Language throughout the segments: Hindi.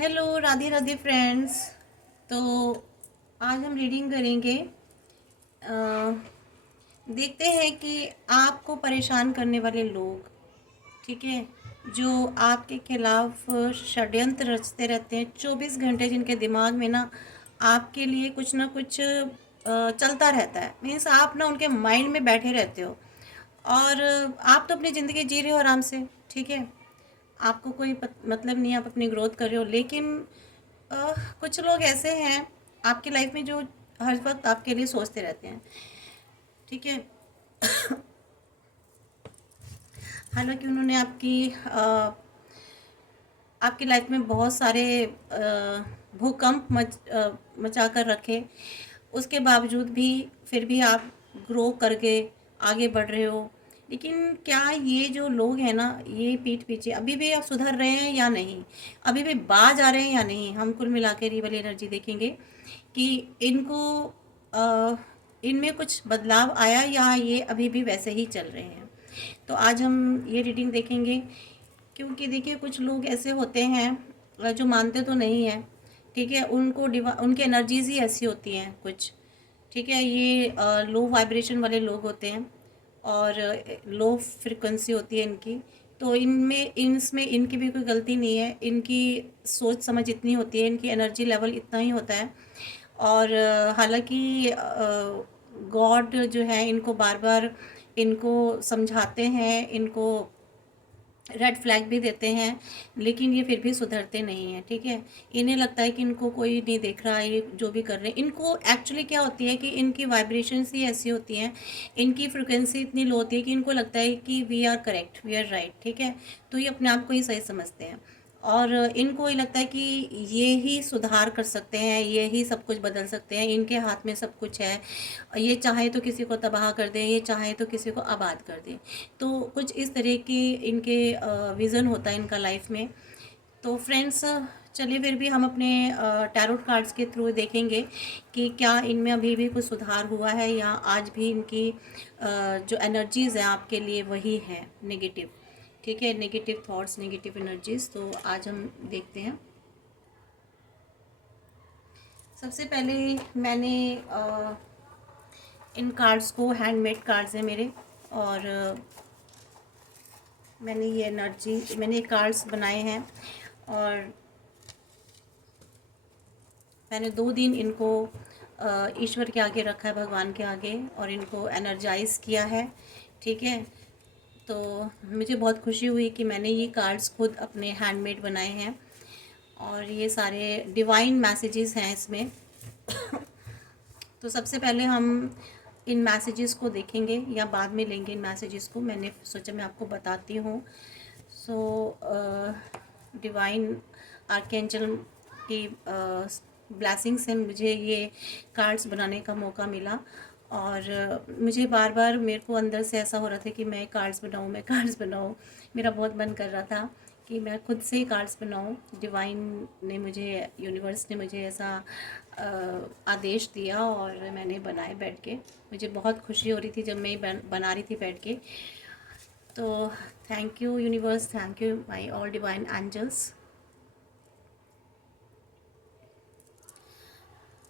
Hello, Radhe Radhe friends. तो आज हम रीडिंग करेंगे। देखते हैं कि आपको परेशान करने वाले लोग, ठीक है, जो आपके खिलाफ षड्यंत्र रचते रहते हैं 24 घंटे, जिनके दिमाग में ना आपके लिए कुछ ना कुछ चलता रहता है। मीन्स आप ना उनके माइंड में बैठे रहते हो और आप तो अपनी ज़िंदगी जी रहे हो आराम से, ठीक है। आपको कोई मतलब नहीं है, आप अपनी ग्रोथ कर रहे हो, लेकिन कुछ लोग ऐसे हैं आपकी लाइफ में जो हर वक्त आपके लिए सोचते रहते हैं, ठीक है। हालांकि उन्होंने आपकी लाइफ में बहुत सारे भूकंप मचा कर रखे, उसके बावजूद भी फिर भी आप ग्रो करके आगे बढ़ रहे हो। लेकिन क्या ये जो लोग हैं ना, ये पीठ पीछे अभी भी आप सुधर रहे हैं या नहीं, अभी भी बाज आ रहे हैं या नहीं, हम कुल मिला के ये वाली एनर्जी देखेंगे कि इनको इनमें कुछ बदलाव आया या ये अभी भी वैसे ही चल रहे हैं। तो आज हम ये रीडिंग देखेंगे, क्योंकि देखिए कुछ लोग ऐसे होते हैं जो मानते तो नहीं हैं, ठीक है। उनकी एनर्जीज ही ऐसी होती हैं कुछ, ठीक है। ये लो वाइब्रेशन वाले लोग होते हैं और लो फ्रिक्वेंसी होती है इनकी। तो इसमें इनकी भी कोई गलती नहीं है, इनकी सोच समझ इतनी होती है, इनकी एनर्जी लेवल इतना ही होता है। और हालांकि गॉड जो है इनको बार बार इनको समझाते हैं, इनको रेड फ्लैग भी देते हैं, लेकिन ये फिर भी सुधरते नहीं हैं, ठीक है। इन्हें लगता है कि इनको कोई नहीं देख रहा है, ये जो भी कर रहे हैं। इनको एक्चुअली क्या होती है कि इनकी वाइब्रेशंस ही ऐसी होती हैं, इनकी फ्रिक्वेंसी इतनी लो होती है कि इनको लगता है कि we are correct, we are right, ठीक है। तो ये अपने आप को ही सही समझते हैं और इनको ये लगता है कि ये ही सुधार कर सकते हैं, ये ही सब कुछ बदल सकते हैं, इनके हाथ में सब कुछ है। ये चाहे तो किसी को तबाह कर दें, ये चाहे तो किसी को आबाद कर दें। तो कुछ इस तरह की इनके विज़न होता है इनका लाइफ में। तो फ्रेंड्स, चलिए फिर भी हम अपने टैरोट कार्ड्स के थ्रू देखेंगे कि क्या इनमें अभी भी कुछ सुधार हुआ है या आज भी इनकी जो एनर्जीज़ हैं आपके लिए वही है नेगेटिव, ठीक है। Negative thoughts, negative energies. तो आज हम देखते हैं। सबसे पहले मैंने इन कार्ड्स को, हैंडमेड कार्ड्स हैं मेरे, और मैंने ये कार्ड्स बनाए हैं और मैंने 2 दिन इनको ईश्वर के आगे रखा है, भगवान के आगे, और इनको एनर्जाइज किया है, ठीक है। तो मुझे बहुत खुशी हुई कि मैंने ये कार्ड्स खुद अपने हैंडमेड बनाए हैं और ये सारे डिवाइन मैसेजेस हैं इसमें। तो सबसे पहले हम इन मैसेजेस को देखेंगे या बाद में लेंगे इन मैसेजेस को, मैंने सोचा मैं आपको बताती हूँ। सो डिवाइन आर्कएंजल की ब्लेसिंग से मुझे ये कार्ड्स बनाने का मौका मिला और मुझे बार बार, मेरे को अंदर से ऐसा हो रहा था कि मैं कार्ड्स बनाऊँ, मैं कार्ड्स बनाऊँ। मेरा बहुत मन कर रहा था कि मैं खुद से ही कार्ड्स बनाऊँ। डिवाइन ने मुझे, यूनिवर्स ने मुझे ऐसा आदेश दिया और मैंने बनाए बैठ के। मुझे बहुत खुशी हो रही थी जब मैं बना रही थी बैठ के। तो thank you universe, thank you my all divine angels.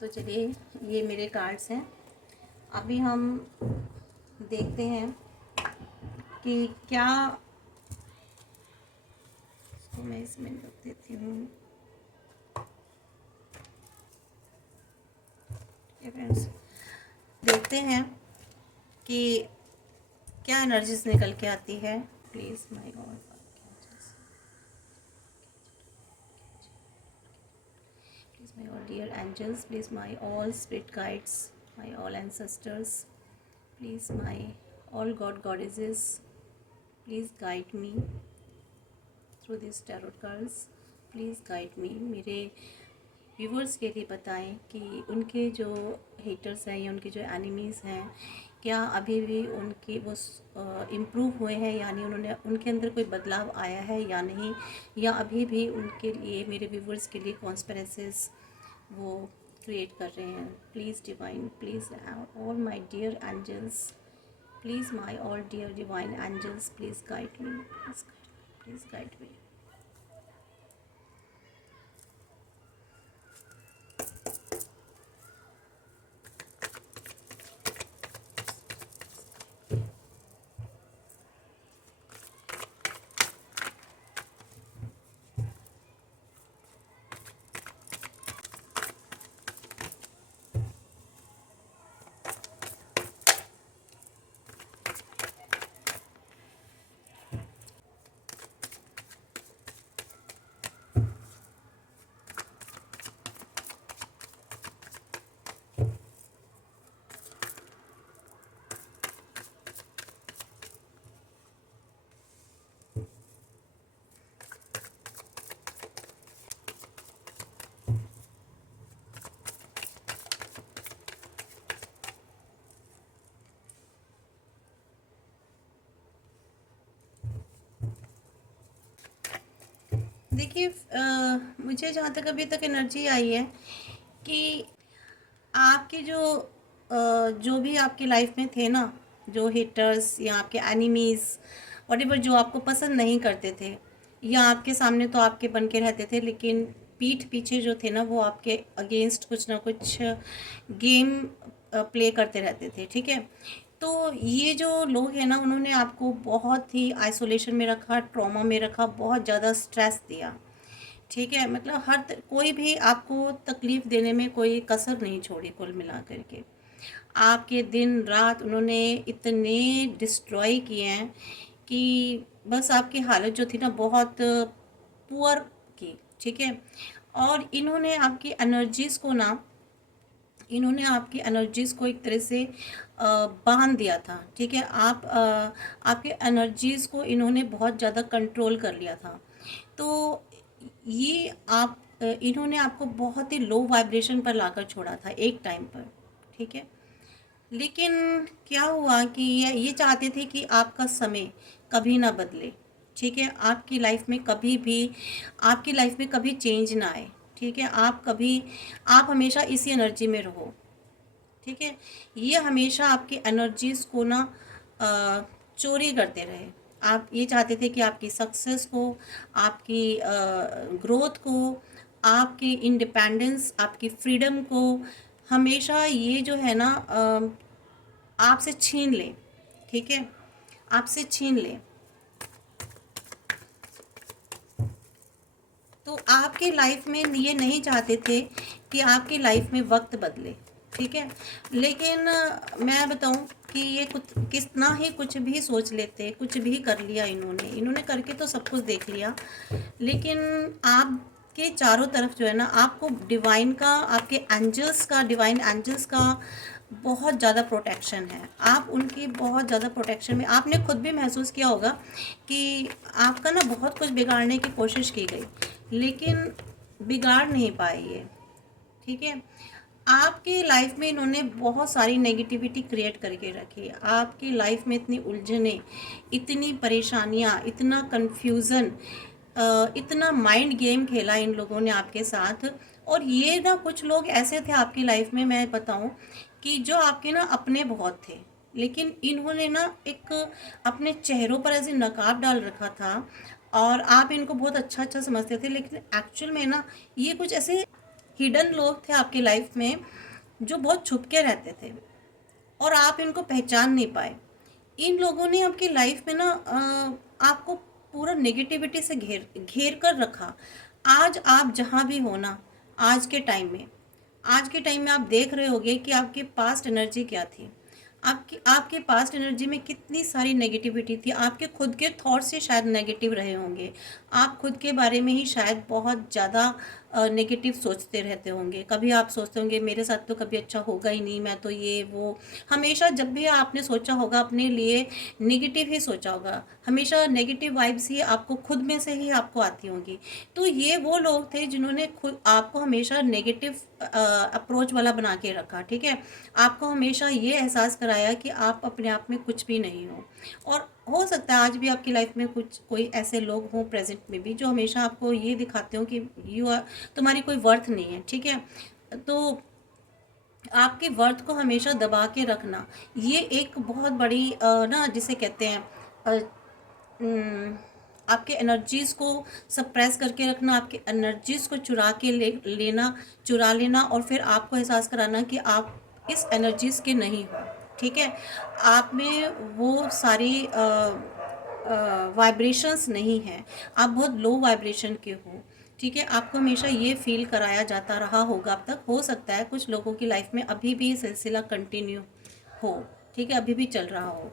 तो चलिए, ये मेरे कार्ड्स हैं। अभी हम देखते हैं कि क्या, इसको मैं इसमें रख देती हूँ। फ्रेंड्स, देखते हैं कि क्या एनर्जीज निकल के आती है। Please my God, please my all dear angels, please my all spirit guides, my all ancestors, please my all god goddesses, please guide me through these tarot cards, please guide me। मेरे व्यूवर्स के लिए बताएं कि उनके जो हेटर्स हैं या उनके जो एनिमीज़ हैं, क्या अभी भी उनके वो इम्प्रूव हुए हैं, यानी उन्होंने, उनके अंदर कोई बदलाव आया है या नहीं, या अभी भी उनके लिए, मेरे व्यूवर्स के लिए कॉन्स्पिरेसीज वो क्रिएट कर रहे हैं। Please divine, please all my dear angels, please my all dear divine angels, please guide me, please guide me. देखिए मुझे जहाँ तक अभी तक एनर्जी आई है कि आपके जो भी आपकी लाइफ में थे ना, जो हिटर्स या आपके एनिमीज़, वॉटेवर, जो आपको पसंद नहीं करते थे या आपके सामने तो आपके बन के रहते थे, लेकिन पीठ पीछे जो थे ना वो आपके अगेंस्ट कुछ ना कुछ गेम प्ले करते रहते थे, ठीक है। तो ये जो लोग हैं ना, उन्होंने आपको बहुत ही आइसोलेशन में रखा, ट्रॉमा में रखा, बहुत ज़्यादा स्ट्रेस दिया, ठीक है। मतलब कोई भी आपको तकलीफ़ देने में कोई कसर नहीं छोड़ी, कुल मिला करके आपके दिन रात उन्होंने इतने डिस्ट्रॉय किए हैं कि बस आपकी हालत जो थी ना बहुत पुअर की, ठीक है। और इन्होंने आपकी एनर्जीज़ को एक तरह से बांध दिया था, ठीक है। आपके एनर्जीज़ को इन्होंने बहुत ज़्यादा कंट्रोल कर लिया था। तो ये इन्होंने आपको बहुत ही लो वाइब्रेशन पर लाकर छोड़ा था एक टाइम पर, ठीक है। लेकिन क्या हुआ कि ये चाहते थे कि आपका समय कभी ना बदले, ठीक है। आपकी लाइफ में कभी चेंज ना आए, ठीक है। आप हमेशा इसी एनर्जी में रहो, ठीक है। ये हमेशा आपकी एनर्जीज को ना चोरी करते रहे। आप ये चाहते थे कि आपकी सक्सेस को, आपकी ग्रोथ को, आपकी इंडिपेंडेंस, आपकी फ्रीडम को हमेशा ये जो है ना आपसे छीन ले, ठीक है, आपसे छीन ले। तो आपकी लाइफ में ये नहीं चाहते थे कि आपकी लाइफ में वक्त बदले, ठीक है। लेकिन मैं बताऊं कि ये कुछ कितना ही कुछ भी सोच लेते, कुछ भी कर लिया इन्होंने करके तो सब कुछ देख लिया, लेकिन आपके चारों तरफ जो है ना, आपको डिवाइन एंजल्स का बहुत ज़्यादा प्रोटेक्शन है। आप उनकी बहुत ज़्यादा प्रोटेक्शन में, आपने खुद भी महसूस किया होगा कि आपका ना बहुत कुछ बिगाड़ने की कोशिश की गई, लेकिन बिगाड़ नहीं पाए ये, ठीक है। आपकी लाइफ में इन्होंने बहुत सारी नेगेटिविटी क्रिएट करके रखी है। आपकी लाइफ में इतनी उलझने, इतनी परेशानियां, इतना कंफ्यूजन, इतना माइंड गेम खेला इन लोगों ने आपके साथ। और ये ना कुछ लोग ऐसे थे आपकी लाइफ में, मैं बताऊं कि जो आपके ना अपने बहुत थे, लेकिन इन्होंने ना एक अपने चेहरों पर ऐसे नकाब डाल रखा था और आप इनको बहुत अच्छा अच्छा समझते थे, लेकिन एक्चुअल में ना ये कुछ ऐसे हिडन लोग थे आपकी लाइफ में जो बहुत छुप के रहते थे और आप इनको पहचान नहीं पाए। इन लोगों ने आपकी लाइफ में ना आपको पूरा नेगेटिविटी से घेर घेर कर रखा। आज आप जहाँ भी हो ना, आज के टाइम में आप देख रहे होगे कि आपकी पास्ट एनर्जी क्या थी। आपके पास्ट एनर्जी में कितनी सारी नेगेटिविटी थी। आपके खुद के थॉट्स से शायद नेगेटिव रहे होंगे। आप खुद के बारे में ही शायद बहुत ज़्यादा नेगेटिव सोचते रहते होंगे। कभी आप सोचते होंगे मेरे साथ तो कभी अच्छा होगा ही नहीं, मैं तो ये वो, हमेशा जब भी आपने सोचा होगा अपने लिए नेगेटिव ही सोचा होगा। हमेशा नेगेटिव वाइब्स ही आपको खुद में से ही आपको आती होंगी। तो ये वो लोग थे जिन्होंने खुद आपको हमेशा नेगेटिव अप्रोच वाला बना के रखा, ठीक है। आपको हमेशा ये एहसास कराया कि आप अपने आप में कुछ भी नहीं हो। और हो सकता है आज भी आपकी लाइफ में कोई ऐसे लोग हों प्रेजेंट में भी, जो हमेशा आपको ये दिखाते हो कि तुम्हारी कोई वर्थ नहीं है, ठीक है। तो आपके वर्थ को हमेशा दबा के रखना, ये एक बहुत बड़ी ना जिसे कहते हैं आपके एनर्जीज़ को सप्रेस करके रखना, आपके एनर्जीज़ को चुरा लेना और फिर आपको एहसास कराना कि आप इस एनर्जीज़ के नहीं हो, ठीक है। आप में वो सारी वाइब्रेशंस नहीं हैं, आप बहुत लो वाइब्रेशन के हो, ठीक है। आपको हमेशा ये फील कराया जाता रहा होगा अब तक। हो सकता है कुछ लोगों की लाइफ में अभी भी ये सिलसिला कंटिन्यू हो, ठीक है, अभी भी चल रहा हो।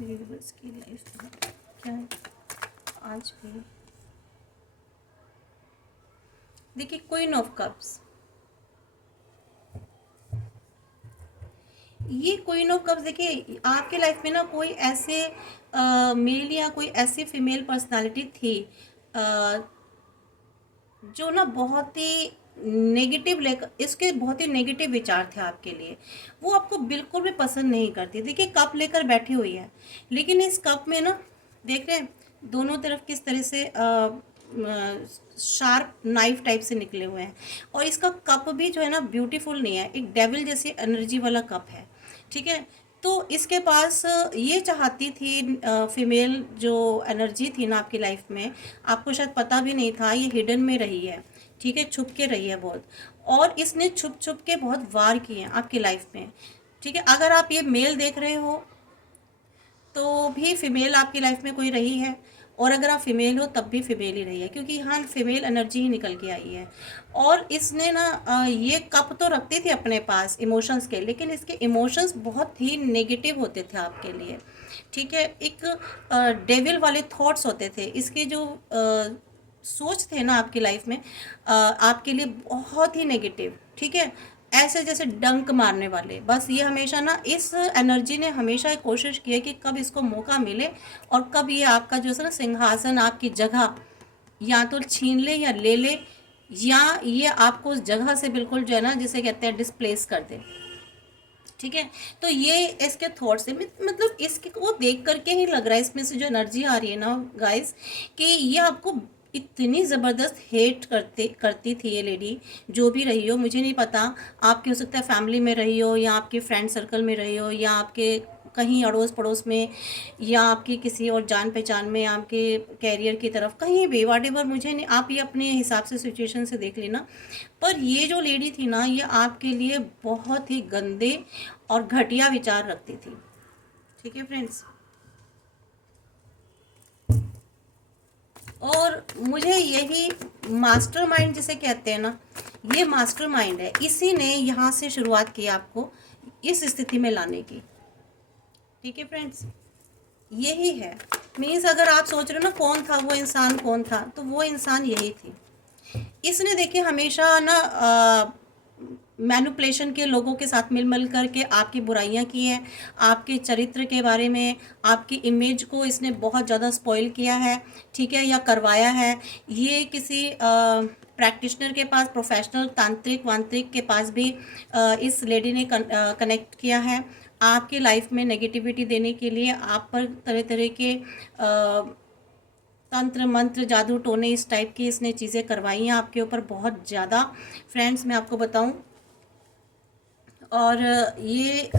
यूनिवर्स की लाइफ में क्या है आज भी। देखिए क्वीन ऑफ कप्स, ये क्वीन ऑफ कप्स, देखिए आपके लाइफ में ना कोई ऐसे मेल या कोई ऐसी फीमेल पर्सनालिटी थी जो ना बहुत ही नेगेटिव लेकर, इसके बहुत ही नेगेटिव विचार थे आपके लिए, वो आपको बिल्कुल भी पसंद नहीं करती। देखिए कप लेकर बैठी हुई है, लेकिन इस कप में ना, देख रहे हैं दोनों तरफ किस तरह से शार्प नाइफ टाइप से निकले हुए हैं। और इसका कप भी जो है ना ब्यूटीफुल नहीं है, एक डेविल जैसी एनर्जी वाला कप है। ठीक है, तो इसके पास ये चाहती थी फीमेल जो एनर्जी थी ना आपकी लाइफ में, आपको शायद पता भी नहीं था, ये हिडन में रही है। ठीक है, छुप के रही है बहुत, और इसने छुप छुप के बहुत वार किए हैं आपकी लाइफ में। ठीक है, अगर आप ये मेल देख रहे हो तो भी फीमेल आपकी लाइफ में कोई रही है, और अगर आप फीमेल हो तब भी फीमेल ही रही है, क्योंकि यहाँ फीमेल एनर्जी ही निकल के आई है। और इसने ना ये कप तो रखती थी अपने पास इमोशंस के, लेकिन इसके इमोशंस बहुत ही नेगेटिव होते थे आपके लिए। ठीक है, एक डेविल वाले थॉट्स होते थे इसके, जो सोच थे ना आपकी लाइफ में आपके लिए बहुत ही नेगेटिव। ठीक है, ऐसे जैसे डंक मारने वाले, बस ये हमेशा ना इस एनर्जी ने हमेशा कोशिश की है कि कब इसको मौका मिले और कब ये आपका जो है ना सिंहासन, आपकी जगह या तो छीन ले या ले ले, या ये आपको उस जगह से बिल्कुल जो है ना जिसे कहते हैं डिस्प्लेस कर दे। ठीक है, तो ये इसके थॉट्स से मतलब इसके को देख करके ही लग रहा है, इसमें से जो एनर्जी आ रही है ना गाइस, कि ये आपको इतनी ज़बरदस्त हेट करती थी ये लेडी। जो भी रही हो मुझे नहीं पता, आपकी हो सकता है फैमिली में रही हो, या आपके फ्रेंड सर्कल में रही हो, या आपके कहीं अड़ोस पड़ोस में, या आपकी किसी और जान पहचान में, आपके कैरियर की तरफ कहीं भी, वाट एवर, मुझे नहीं, आप ये अपने हिसाब से सिचुएशन से देख लेना। पर ये जो लेडी थी ना, ये आपके लिए बहुत ही गंदे और घटिया विचार रखती थी। ठीक है फ्रेंड्स, और मुझे यही मास्टरमाइंड जिसे कहते हैं ना, ये मास्टरमाइंड है, इसी ने यहाँ से शुरुआत की आपको इस स्थिति में लाने की। ठीक है फ्रेंड्स, यही है। मीन्स अगर आप सोच रहे हो ना कौन था वो इंसान, कौन था, तो वो इंसान यही थी। इसने देखिए हमेशा ना मैनिपुलेशन के लोगों के साथ मिल मिल करके आपकी बुराइयां की हैं, आपके चरित्र के बारे में, आपकी इमेज को इसने बहुत ज़्यादा स्पॉइल किया है। ठीक है, या करवाया है। ये किसी प्रैक्टिशनर के पास, प्रोफेशनल तांत्रिक वांत्रिक के पास भी इस लेडी ने कनेक्ट किया है, आपकी लाइफ में नेगेटिविटी देने के लिए आप पर तरह तरह के तंत्र मंत्र जादू टोने इस टाइप की इसने चीज़ें करवाई हैं आपके ऊपर बहुत ज़्यादा। फ्रेंड्स मैं आपको बताऊं, और ये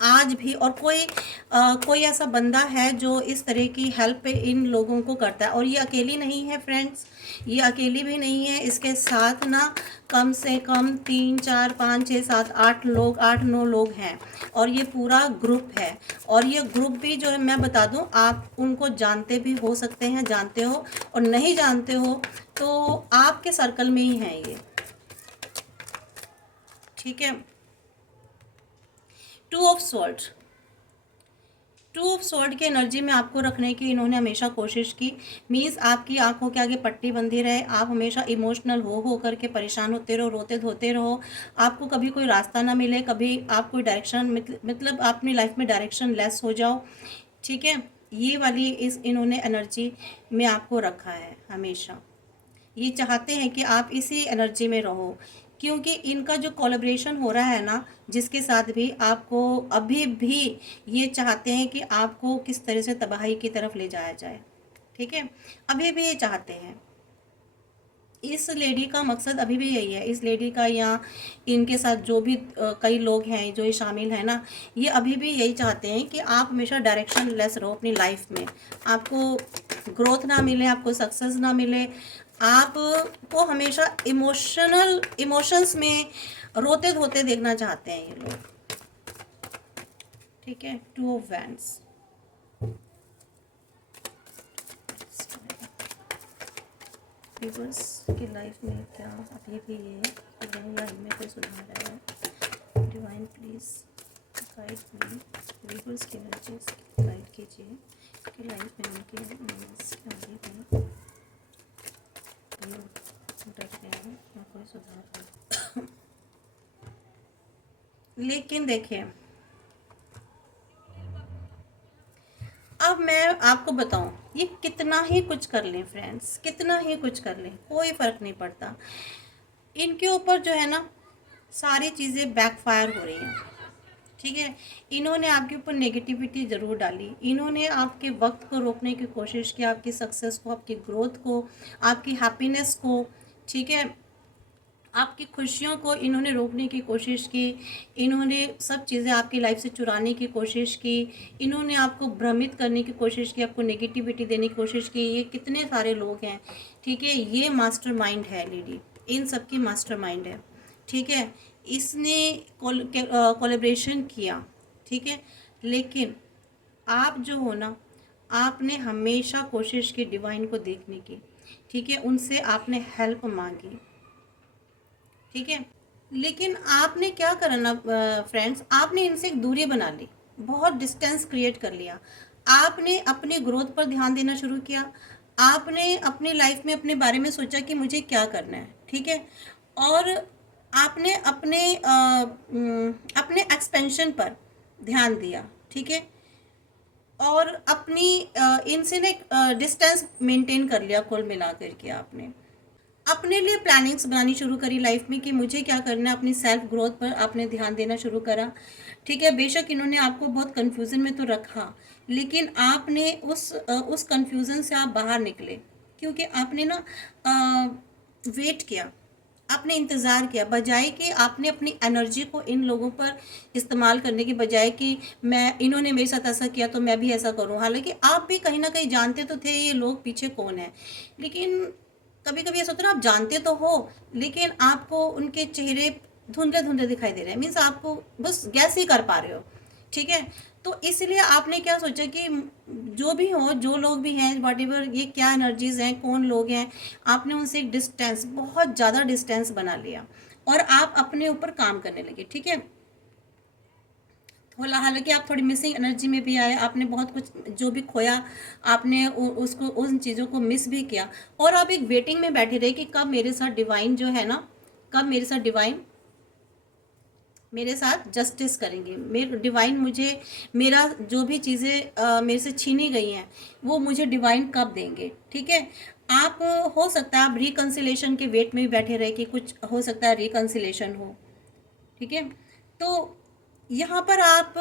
आज भी, और कोई ऐसा बंदा है जो इस तरह की हेल्प इन लोगों को करता है, और ये अकेली नहीं है फ्रेंड्स, ये अकेली भी नहीं है, इसके साथ ना कम से कम 3 4 5 6 7 8 लोग, 8 9 लोग हैं, और ये पूरा ग्रुप है। और ये ग्रुप भी जो है मैं बता दूं, आप उनको जानते भी हो सकते हैं, जानते हो, और नहीं जानते हो तो आपके सर्कल में ही हैं ये। ठीक है, two of sword, two of sword की एनर्जी में आपको रखने की इन्होंने हमेशा कोशिश की। मीन्स आपकी आंखों के आगे पट्टी बंधी रहे, आप हमेशा इमोशनल हो करके परेशान होते रहो, रोते धोते रहो, आपको कभी कोई रास्ता ना मिले, कभी आप कोई डायरेक्शन, मतलब अपनी लाइफ में डायरेक्शन लेस हो जाओ। ठीक है, ये वाली इन्होंने एनर्जी में आपको रखा है हमेशा। ये चाहते हैं कि आप इसी एनर्जी में रहो, क्योंकि इनका जो कोलैबोरेशन हो रहा है ना जिसके साथ भी, आपको अभी भी ये चाहते हैं कि आपको किस तरह से तबाही की तरफ ले जाया जाए। ठीक है, अभी भी ये चाहते हैं। इस लेडी का मकसद अभी भी यही है, इस लेडी का या इनके साथ जो भी कई लोग हैं जो ये शामिल हैं ना, ये अभी भी यही चाहते हैं कि आप हमेशा डायरेक्शन लेस रहो अपनी लाइफ में, आपको ग्रोथ ना मिले, आपको सक्सेस ना मिले, आपको हमेशा इमोशंस में रोते धोते देखना चाहते हैं ये लोग। ठीक है, टू ऑफ वैंड्स, पीपल्स की लाइफ में क्या अभी भी ये या इनमें कोई सुधार है? Divine please guide me, peoples की एनर्जीज गाइड कीजिए कि लाइफ में उनकी अभी भी डर गए हैं या कोई सुधार है। लेकिन देखिए, अब मैं आपको बताऊं, ये कितना ही कुछ कर लें फ्रेंड्स, कितना ही कुछ कर लें, कोई फ़र्क नहीं पड़ता। इनके ऊपर जो है ना सारी चीज़ें बैकफायर हो रही हैं। ठीक है, इन्होंने आपके ऊपर नेगेटिविटी ज़रूर डाली, इन्होंने आपके वक्त को रोकने की कोशिश की, आपकी सक्सेस को, आपकी ग्रोथ को, आपकी हैप्पीनेस को, ठीक है, आपकी खुशियों को इन्होंने रोकने की कोशिश की। इन्होंने सब चीज़ें आपकी लाइफ से चुराने की कोशिश की। इन्होंने आपको भ्रमित करने की कोशिश की, आपको नेगेटिविटी देने की कोशिश की। ये कितने सारे लोग हैं, ठीक है, ये मास्टरमाइंड है लेडी, इन सब की मास्टरमाइंड है। ठीक है, इसने कोलैबोरेशन किया, ठीक है, लेकिन आप जो हो ना, आपने हमेशा कोशिश की डिवाइन को देखने की, ठीक है, उनसे आपने हेल्प मांगी, ठीक है, लेकिन आपने क्या करा ना फ्रेंड्स, आपने इनसे एक दूरी बना ली, बहुत डिस्टेंस क्रिएट कर लिया। आपने अपनी ग्रोथ पर ध्यान देना शुरू किया। आपने अपनी लाइफ में अपने बारे में सोचा कि मुझे क्या करना है, ठीक है, और आपने अपने एक्सपेंशन पर ध्यान दिया, ठीक है, और अपनी इनसे ना डिस्टेंस मेंटेन कर लिया। कुल मिला करके आपने अपने लिए प्लानिंग्स बनानी शुरू करी लाइफ में कि मुझे क्या करना है। अपनी सेल्फ ग्रोथ पर आपने ध्यान देना शुरू करा, ठीक है। बेशक इन्होंने आपको बहुत कंफ्यूजन में तो रखा, लेकिन आपने उस कंफ्यूजन से आप बाहर निकले, क्योंकि आपने ना वेट किया, आपने इंतज़ार किया, बजाय कि आपने अपनी एनर्जी को इन लोगों पर इस्तेमाल करने की बजाय कि मैं, इन्होंने मेरे साथ ऐसा किया तो मैं भी ऐसा करूं। हालांकि आप भी कहीं ना कहीं जानते तो थे ये लोग पीछे कौन है, लेकिन कभी कभी ऐसा होता है ना, आप जानते तो हो लेकिन आपको उनके चेहरे धुंधले धुंधले दिखाई दे रहे हैं, मीन्स आपको बस गैस ही कर पा रहे हो, ठीक है। तो इसलिए आपने क्या सोचा कि जो भी हो, जो लोग भी हैं, वट एवर ये क्या एनर्जीज हैं, कौन लोग हैं, आपने उनसे एक डिस्टेंस, बहुत ज़्यादा डिस्टेंस बना लिया और आप अपने ऊपर काम करने लगे, ठीक है। हालांकि आप थोड़ी मिसिंग एनर्जी में भी आए, आपने बहुत कुछ जो भी खोया, आपने उसको, उन चीज़ों को मिस भी किया, और आप एक वेटिंग में बैठे रहे कि कब मेरे साथ डिवाइन जो है ना, कब मेरे साथ डिवाइन मेरे साथ जस्टिस करेंगे, मेरे डिवाइन मुझे, मेरा जो भी चीज़ें मेरे से छीनी गई हैं वो मुझे डिवाइन कब देंगे, ठीक है। आप हो सकता है आप रिकन्सिलेशन के वेट में भी बैठे रहे कि कुछ हो सकता है रिकन्सिलेशन हो, ठीक है। तो यहाँ पर आप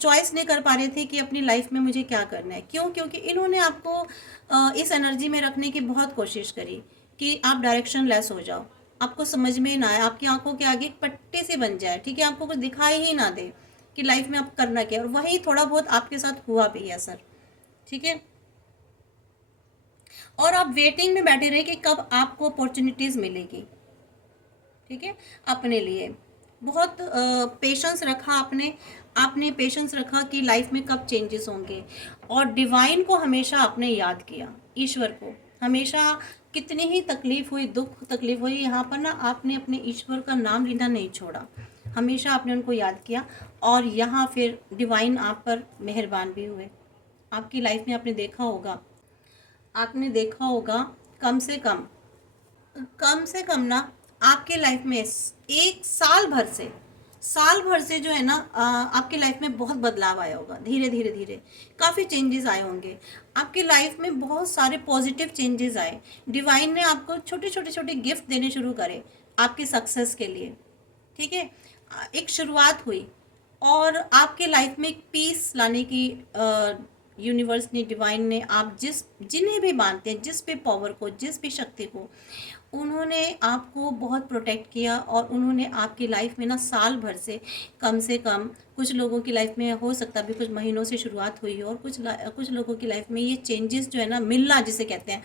चॉइस नहीं कर पा रहे थे कि अपनी लाइफ में मुझे क्या करना है। क्यों? क्योंकि इन्होंने आपको इस एनर्जी में रखने की बहुत कोशिश करी कि आप डायरेक्शन लेस हो जाओ, आपको समझ में ना आए, आपकी आंखों के आगे एक पट्टी सी बन जाए, ठीक है, आपको कुछ दिखाई ही ना दे कि लाइफ में आप करना क्या। और वही थोड़ा बहुत आपके साथ हुआ भी है सर, ठीक है। और आप वेटिंग में बैठे रहे कि कब आपको अपॉर्चुनिटीज़ मिलेगी, ठीक है, अपने लिए। बहुत पेशेंस रखा आपने, आपने पेशेंस रखा कि लाइफ में कब चेंजेस होंगे, और डिवाइन को हमेशा आपने याद किया, ईश्वर को हमेशा। कितनी ही तकलीफ हुई, दुख तकलीफ हुई, यहाँ पर ना आपने अपने ईश्वर का नाम लेना नहीं छोड़ा, हमेशा आपने उनको याद किया। और यहाँ फिर डिवाइन आप पर मेहरबान भी हुए। आपकी लाइफ में आपने देखा होगा, आपने देखा होगा, कम से कम, कम से कम ना आपके लाइफ में एक साल भर से जो है ना आपकी लाइफ में बहुत बदलाव आया होगा। धीरे धीरे धीरे काफ़ी चेंजेस आए होंगे आपकी लाइफ में, बहुत सारे पॉजिटिव चेंजेस आए। डिवाइन ने आपको छोटे छोटे छोटे गिफ्ट देने शुरू करे आपकी सक्सेस के लिए, ठीक है। एक शुरुआत हुई और आपके लाइफ में एक पीस लाने की यूनिवर्स ने, डिवाइन ने, आप जिन्हें भी मानते हैं, जिस भी पावर को, जिस भी शक्ति को, उन्होंने आपको बहुत प्रोटेक्ट किया। और उन्होंने आपकी लाइफ में ना साल भर से कम, कुछ लोगों की लाइफ में हो सकता है अभी कुछ महीनों से शुरुआत हुई हो, और कुछ लोगों की लाइफ में ये चेंजेस जो है ना, मिलना जिसे कहते हैं,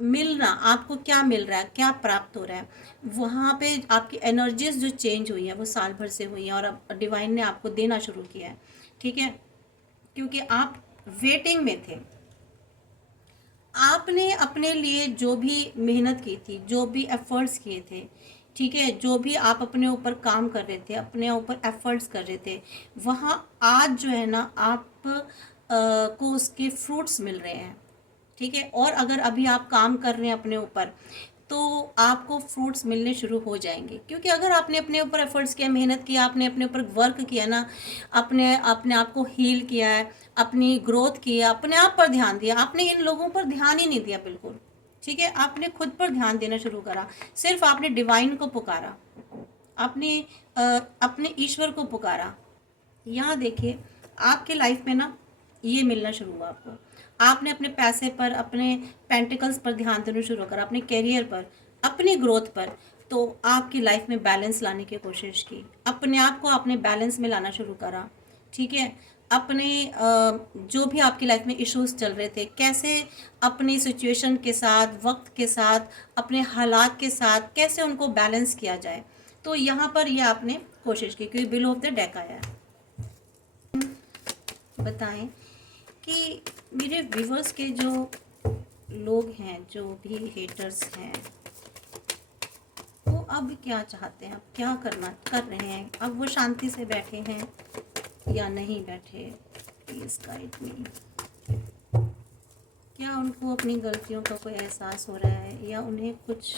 मिलना, आपको क्या मिल रहा है, क्या प्राप्त हो रहा है, वहाँ पे आपकी एनर्जीज जो चेंज हुई है वो साल भर से हुई है, और अब डिवाइन ने आपको देना शुरू किया है, ठीक है, क्योंकि आप वेटिंग में थे। आपने अपने लिए जो भी मेहनत की थी, जो भी एफर्ट्स किए थे, ठीक है, जो भी आप अपने ऊपर काम कर रहे थे, अपने ऊपर एफर्ट्स कर रहे थे, वहाँ आज जो है ना आप को उसके फ्रूट्स मिल रहे हैं, ठीक है। और अगर अभी आप काम कर रहे हैं अपने ऊपर, तो आपको फ्रूट्स मिलने शुरू हो जाएंगे, क्योंकि अगर आपने अपने ऊपर एफर्ट्स किया, मेहनत किया, आपने अपने ऊपर वर्क किया ना, अपने अपने आप को हील किया है, अपनी ग्रोथ की है, अपने आप पर ध्यान दिया, आपने इन लोगों पर ध्यान ही नहीं दिया बिल्कुल, ठीक है, आपने खुद पर ध्यान देना शुरू करा, सिर्फ आपने डिवाइन को पुकारा, आपने अपने ईश्वर को पुकारा। यहाँ देखिए आपके लाइफ में ना ये मिलना शुरू हुआ आपको। आपने अपने पैसे पर, अपने पेंटिकल्स पर ध्यान देना शुरू करा, अपने करियर पर, अपनी ग्रोथ पर। तो आपकी लाइफ में बैलेंस लाने की कोशिश की, अपने आप को आपने बैलेंस में लाना शुरू करा। ठीक है, अपने जो भी आपकी लाइफ में इश्यूज चल रहे थे, कैसे अपनी सिचुएशन के साथ, वक्त के साथ, अपने हालात के साथ कैसे उनको बैलेंस किया जाए, तो यहाँ पर ये आपने कोशिश की, क्योंकि बिलो ऑफ द डेक आया है। बताएं कि मेरे व्यूवर्स के जो लोग हैं, जो भी हेटर्स हैं, वो अब क्या चाहते हैं, अब क्या कर रहे हैं, अब वो शांति से बैठे हैं या नहीं बैठे, प्लीज़ गाइड मी। क्या उनको अपनी गलतियों का कोई एहसास हो रहा है, या उन्हें कुछ,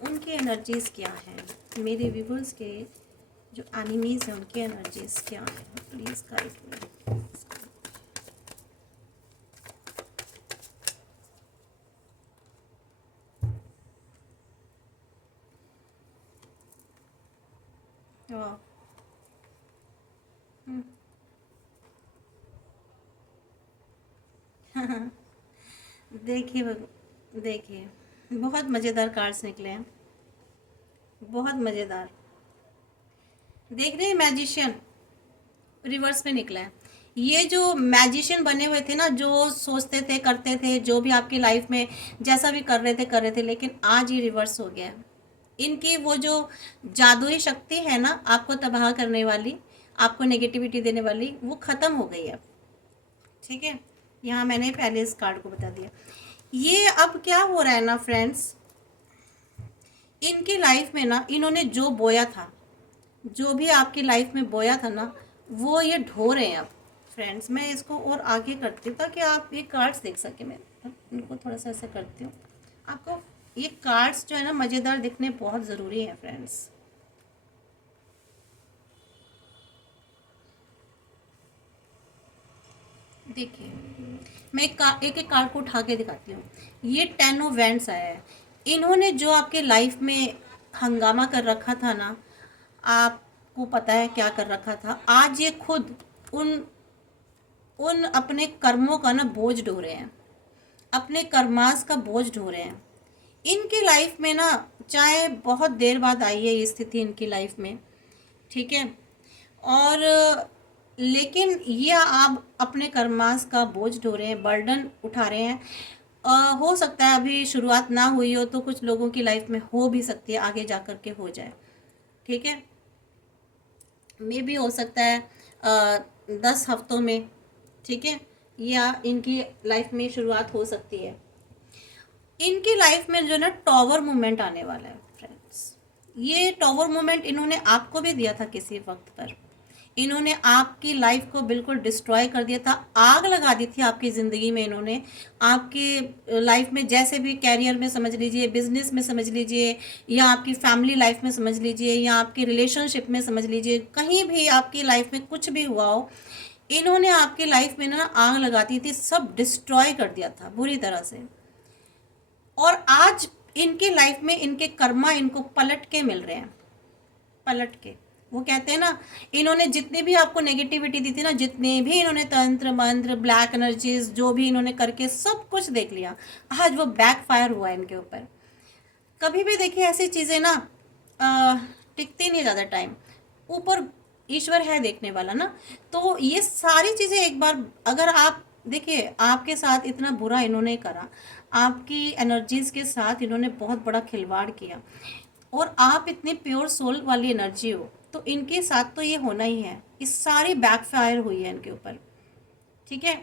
उनकी एनर्जीज़ क्या हैं, मेरे व्यूवर्स के जो एनिमीज़ हैं उनकी एनर्जीज़ क्या हैं, प्लीज़ गाइड मी। देखिए देखिए बहुत मज़ेदार कार्ड्स निकले हैं, बहुत मज़ेदार। देख रहे हैं, मैजिशियन रिवर्स में निकला है। ये जो मैजिशियन बने हुए थे ना, जो सोचते थे, करते थे, जो भी आपकी लाइफ में जैसा भी कर रहे थे, लेकिन आज ये रिवर्स हो गया है। इनकी वो जो जादुई शक्ति है ना, आपको तबाह करने वाली, आपको नेगेटिविटी देने वाली, वो ख़त्म हो गई है। ठीक है, यहाँ मैंने पहले इस कार्ड को बता दिया। ये अब क्या हो रहा है ना फ्रेंड्स, इनकी लाइफ में ना, इन्होंने जो बोया था, जो भी आपकी लाइफ में बोया था ना, वो ये ढो रहे हैं अब। फ्रेंड्स, मैं इसको और आगे करती हूँ ताकि आप ये कार्ड्स देख सकें। मैं इनको थोड़ा सा ऐसे करती हूँ, आपको ये कार्ड्स जो है ना मज़ेदार दिखने बहुत ज़रूरी है फ्रेंड्स। देखिए, मैं एक एक कार्ड को उठा के दिखाती हूँ। ये 10 ऑफ वैंड्स आया है। इन्होंने जो आपके लाइफ में हंगामा कर रखा था ना, आपको पता है क्या कर रखा था, आज ये खुद उन उन अपने कर्मों का ना बोझ ढो रहे हैं, अपने कर्मास का बोझ ढो रहे हैं। इनकी लाइफ में ना, चाहे बहुत देर बाद आई है ये स्थिति इनकी लाइफ में, ठीक है, और लेकिन ये आप अपने कर्मास का बोझ ढो रहे हैं, बर्डन उठा रहे हैं। हो सकता है अभी शुरुआत ना हुई हो, तो कुछ लोगों की लाइफ में हो भी सकती है, आगे जा कर के हो जाए। ठीक है, मे भी हो सकता है 10 हफ्तों में, ठीक है, या इनकी लाइफ में शुरुआत हो सकती है। इनकी लाइफ में जो ना टॉवर मूवमेंट आने वाला है फ्रेंड्स। ये टॉवर मूवमेंट इन्होंने आपको भी दिया था किसी वक्त पर। इन्होंने आपकी लाइफ को बिल्कुल डिस्ट्रॉय कर दिया था, आग लगा दी थी आपकी ज़िंदगी में। इन्होंने आपकी लाइफ में, जैसे भी कैरियर में समझ लीजिए, बिजनेस में समझ लीजिए, या आपकी फैमिली लाइफ में समझ लीजिए, या आपकी रिलेशनशिप में समझ लीजिए, कहीं भी आपकी लाइफ में कुछ भी हुआ हो, इन्होंने आपकी लाइफ में ना आग लगाती थी, सब डिस्ट्रॉय कर दिया था बुरी तरह से। और आज इनकी लाइफ में इनके कर्मा इनको पलट के मिल रहे हैं, पलट के। वो कहते हैं ना, इन्होंने जितनी भी आपको नेगेटिविटी दी थी ना, जितने भी इन्होंने तंत्र मंत्र, ब्लैक एनर्जीज, जो भी इन्होंने करके सब कुछ देख लिया, आज वो बैक फायर हुआ इनके ऊपर। कभी भी देखिए ऐसी चीज़ें ना टिकती नहीं ज़्यादा टाइम, ऊपर ईश्वर है देखने वाला ना। तो ये सारी चीज़ें एक बार अगर आप देखिए, आपके साथ इतना बुरा इन्होंने करा, आपकी एनर्जीज़ के साथ इन्होंने बहुत बड़ा खिलवाड़ किया, और आप इतनी प्योर सोल वाली एनर्जी हो, तो इनके साथ तो ये होना ही है। इस सारी बैकफायर हुई है इनके ऊपर। ठीक है,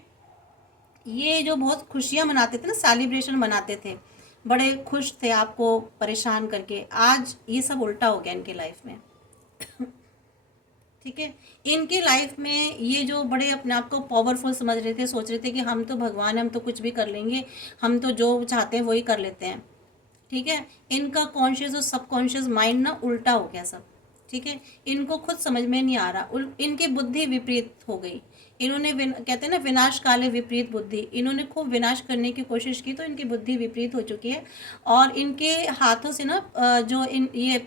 ये जो बहुत खुशियाँ मनाते थे ना, सेलिब्रेशन मनाते थे, बड़े खुश थे आपको परेशान करके, आज ये सब उल्टा हो गया इनकी लाइफ में। ठीक है, इनकी लाइफ में ये जो बड़े अपने आप को पावरफुल समझ रहे थे, सोच रहे थे कि हम तो भगवान, हम तो कुछ भी कर लेंगे, हम तो जो चाहते हैं वही कर लेते हैं। ठीक है, इनका कॉन्शियस और सबकॉन्शियस माइंड ना उल्टा हो गया सब। ठीक है, इनको खुद समझ में नहीं आ रहा, इनकी बुद्धि विपरीत हो गई, इन्होंने कहते हैं ना विनाश काले विपरीत बुद्धि, इन्होंने खूब विनाश करने की कोशिश की तो इनकी बुद्धि विपरीत हो चुकी है। और इनके हाथों से ना जो इन ये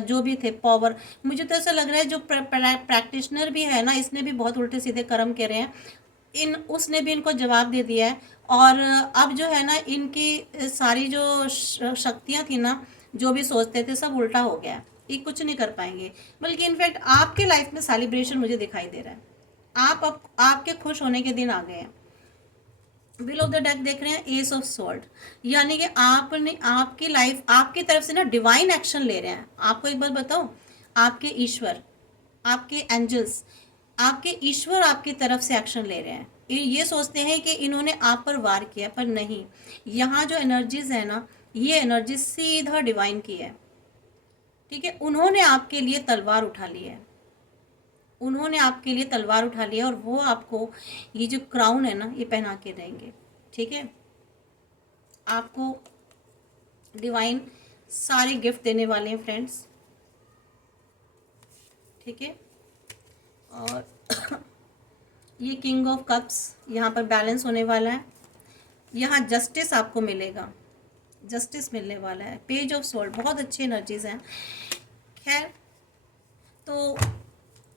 जो भी थे पावर, मुझे तो ऐसा लग रहा है जो प्रैक्टिशनर भी है ना, इसने भी बहुत उल्टे सीधे कर्म करे हैं। इन उसने भी इनको जवाब दे दिया है। और अब जो है ना इनकी सारी जो शक्तियाँ थी ना, जो भी सोचते थे सब उल्टा हो गया है। ये कुछ नहीं कर पाएंगे। बल्कि इनफैक्ट आपके लाइफ में सेलिब्रेशन मुझे दिखाई दे रहा है। आप अब आपके खुश होने के दिन आ गए हैं। बिलो द डेक देख रहे हैं एस ऑफ स्वॉर्ड, यानी कि आपने आपकी लाइफ आपकी तरफ से ना डिवाइन एक्शन ले रहे हैं। आपको एक बात बताऊं, आपके ईश्वर, आपके एंजल्स, आपके ईश्वर आपकी तरफ से एक्शन ले रहे हैं। ये सोचते हैं कि इन्होंने आप पर वार किया, पर नहीं। यहाँ जो एनर्जीज है ना, ये एनर्जी सीधा डिवाइन की है। ठीक है, उन्होंने आपके लिए तलवार उठा ली है, उन्होंने आपके लिए तलवार उठा लिया और वो आपको ये जो क्राउन है ना ये पहना के देंगे। ठीक है, आपको डिवाइन सारे गिफ्ट देने वाले हैं फ्रेंड्स। ठीक है, और ये किंग ऑफ कप्स यहाँ पर बैलेंस होने वाला है। यहाँ जस्टिस आपको मिलेगा, जस्टिस मिलने वाला है। पेज ऑफ सोल्ड, बहुत अच्छी एनर्जीज हैं। खैर, तो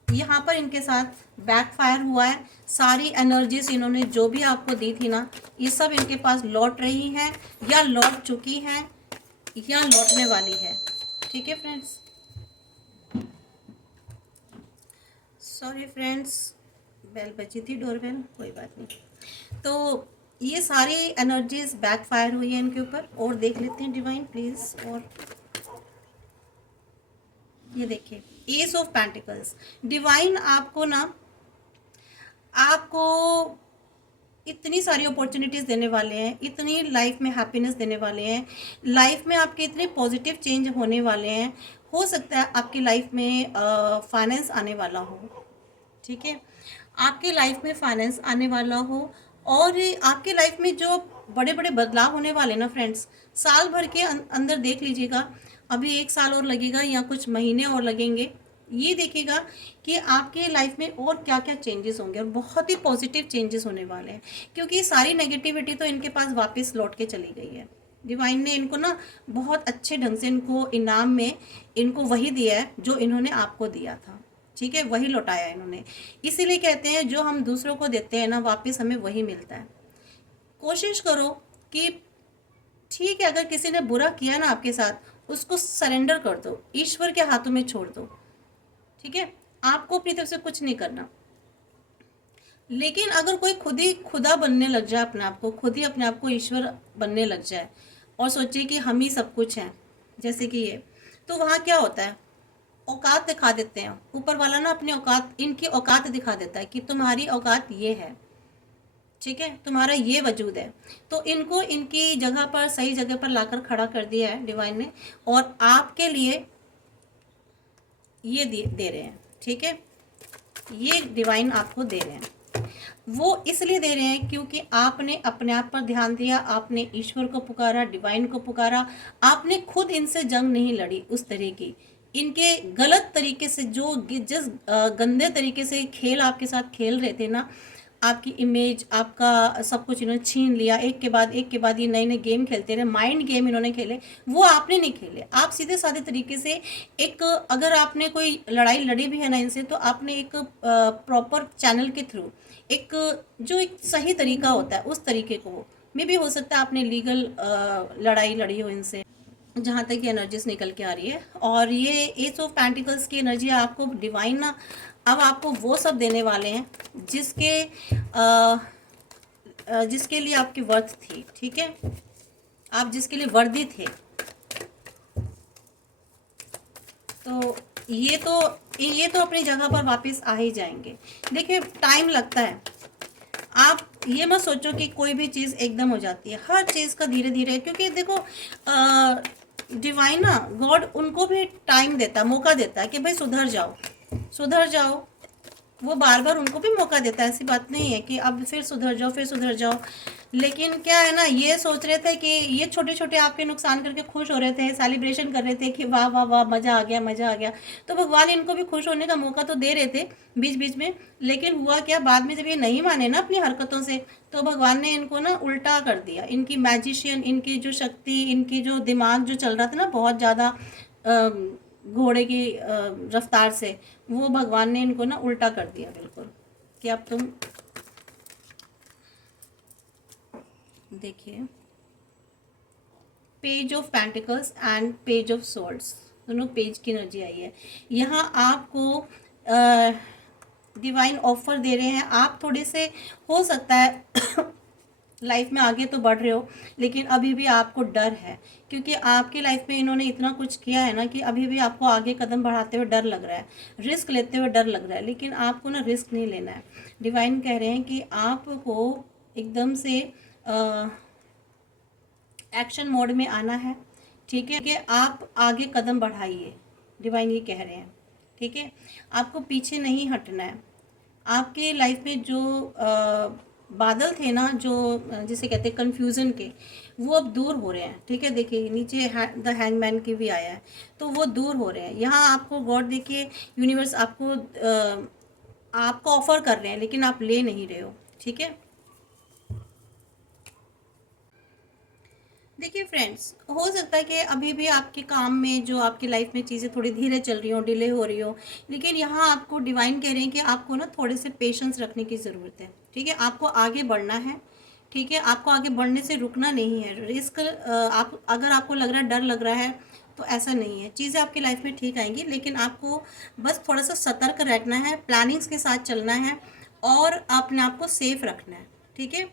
यहाँ पर इनके साथ बैकफायर हुआ है। सारी एनर्जीज इन्होंने जो भी आपको दी थी ना, ये सब इनके पास लौट रही हैं, या लौट चुकी हैं, या लौटने वाली है। ठीक है फ्रेंड्स, सॉरी फ्रेंड्स, बेल बजी थी, डोरबेल, कोई बात नहीं। तो ये सारी एनर्जीज बैकफायर हुई है इनके ऊपर। और देख लेते हैं डिवाइन प्लीज। और ये देखिए एस ऑफ पेंटिकल्स, डिवाइन आपको ना, आपको इतनी सारी अपॉर्चुनिटीज़ देने वाले हैं, इतनी लाइफ में हैप्पीनेस देने वाले हैं, लाइफ में आपके इतने पॉजिटिव चेंज होने वाले हैं। हो सकता है आपकी लाइफ में फाइनेंस आने वाला हो। ठीक है, आपके लाइफ में फाइनेंस आने वाला हो। और आपके लाइफ में जो बड़े बड़े बदलाव होने वाले ना फ्रेंड्स, साल भर के अंदर देख लीजिएगा, अभी 1 साल और लगेगा या कुछ महीने और लगेंगे। ये देखिएगा कि आपके लाइफ में और क्या क्या चेंजेस होंगे, और बहुत ही पॉजिटिव चेंजेस होने वाले हैं। क्योंकि सारी नेगेटिविटी तो इनके पास वापस लौट के चली गई है। डिवाइन ने इनको ना बहुत अच्छे ढंग से इनको इनाम में इनको वही दिया है जो इन्होंने आपको दिया था। ठीक है, वही लौटाया इन्होंने। इसीलिए कहते हैं जो हम दूसरों को देते हैं ना, वापस हमें वही मिलता है। कोशिश करो कि ठीक है, अगर किसी ने बुरा किया ना आपके साथ, उसको सरेंडर कर दो, ईश्वर के हाथों में छोड़ दो। ठीक है, आपको अपनी तरफ से कुछ नहीं करना। लेकिन अगर कोई खुद ही खुदा बनने लग जाए, अपने आप को खुद ही अपने आप को ईश्वर बनने लग जाए और सोचे कि हम ही सब कुछ हैं, जैसे कि ये, तो वहाँ क्या होता है, औकात दिखा देते हैं ऊपर वाला ना, अपनी औकात, इनकी औकात दिखा देता है कि तुम्हारी औकात ये है। ठीक है, तुम्हारा ये वजूद है। तो इनको इनकी जगह पर, सही जगह पर लाकर खड़ा कर दिया है डिवाइन ने, और आपके लिए ये दे रहे हैं। ठीक है, ये डिवाइन आपको दे रहे हैं। वो इसलिए दे रहे हैं क्योंकि आपने अपने आप पर ध्यान दिया, आपने ईश्वर को पुकारा, डिवाइन को पुकारा। आपने खुद इनसे जंग नहीं लड़ी उस तरह की, इनके गलत तरीके से जो जिस गंदे तरीके से खेल आपके साथ खेल रहे थे ना, आपकी इमेज, आपका सब कुछ इन्होंने छीन लिया। एक के बाद ये नए नए गेम खेलते रहे, माइंड गेम इन्होंने खेले, वो आपने नहीं खेले। आप सीधे साधे तरीके से एक, अगर आपने कोई लड़ाई लड़ी भी है ना इनसे, तो आपने एक प्रॉपर चैनल के थ्रू, एक जो एक सही तरीका होता है उस तरीके को, मे भी हो सकता है आपने लीगल लड़ाई लड़ी हो इनसे, जहाँ तक ये एनर्जीज निकल के आ रही है। और ये एस ऑफ पेंटिकल्स की एनर्जी आपको डिवाइन ना अब आपको वो सब देने वाले हैं जिसके लिए आपकी वर्थ थी। ठीक है, आप जिसके लिए वर्दी थे। तो ये तो अपनी जगह पर वापस आ ही जाएंगे। देखिए, टाइम लगता है। आप ये मत सोचो कि कोई भी चीज़ एकदम हो जाती है, हर चीज़ का धीरे धीरे, क्योंकि देखो डिवाइन ना, गॉड उनको भी टाइम देता है, मौका देता है कि भाई सुधर जाओ, सुधर जाओ, वो बार बार उनको भी मौका देता है, ऐसी बात नहीं है कि अब फिर सुधर जाओ, फिर सुधर जाओ। लेकिन क्या है ना, ये सोच रहे थे कि ये छोटे छोटे आपके नुकसान करके खुश हो रहे थे, सेलिब्रेशन कर रहे थे कि वाह वाह वाह, मज़ा आ गया, मज़ा आ गया। तो भगवान इनको भी खुश होने का मौका तो दे रहे थे बीच बीच में। लेकिन हुआ क्या, बाद में जब ये नहीं माने ना अपनी हरकतों से, तो भगवान ने इनको ना उल्टा कर दिया। इनकी मैजिशियन, इनकी जो शक्ति, इनकी जो दिमाग जो चल रहा था ना बहुत ज़्यादा घोड़े की रफ्तार से, वो भगवान ने इनको ना उल्टा कर दिया बिल्कुल, कि अब तुम देखिए, page of pentacles and page of swords, दोनों पेज की एनर्जी आई है। यहाँ आपको डिवाइन ऑफर दे रहे हैं। आप थोड़े से, हो सकता है लाइफ में आगे तो बढ़ रहे हो, लेकिन अभी भी आपको डर है, क्योंकि आपकी लाइफ में इन्होंने इतना कुछ किया है ना कि अभी भी आपको आगे कदम बढ़ाते हुए डर लग रहा है, रिस्क लेते हुए डर लग रहा है। लेकिन आपको ना रिस्क नहीं लेना है। डिवाइन कह रहे हैं कि आपको एकदम से एक्शन मोड में आना है। ठीक है, कि आप आगे कदम बढ़ाइए, डिवाइन ये कह रहे हैं। ठीक है, आपको पीछे नहीं हटना है। आपके लाइफ में जो बादल थे ना, जो जिसे कहते हैं कन्फ्यूज़न के, वो अब दूर हो रहे हैं। ठीक है, देखिए नीचे द हैंगमैन की भी आया है, तो वो दूर हो रहे हैं। यहाँ आपको गॉड, देखिए यूनिवर्स आपको ऑफर कर रहे हैं, लेकिन आप ले नहीं रहे हो। ठीक है, देखिए फ्रेंड्स, हो सकता है कि अभी भी आपके काम में, जो आपकी लाइफ में चीज़ें थोड़ी धीरे चल रही हो, डिले हो रही हो, लेकिन यहाँ आपको डिवाइन कह रहे हैं कि आपको ना थोड़े से पेशेंस रखने की ज़रूरत है। ठीक है, आपको आगे बढ़ना है। ठीक है, आपको आगे बढ़ने से रुकना नहीं है। रिस्क, आप अगर आपको लग रहा है, डर लग रहा है, तो ऐसा नहीं है। चीज़ें आपकी लाइफ में ठीक आएंगी, लेकिन आपको बस थोड़ा सा सतर्क रहना है, प्लानिंग्स के साथ चलना है, और अपने आप को सेफ रखना है। ठीक है,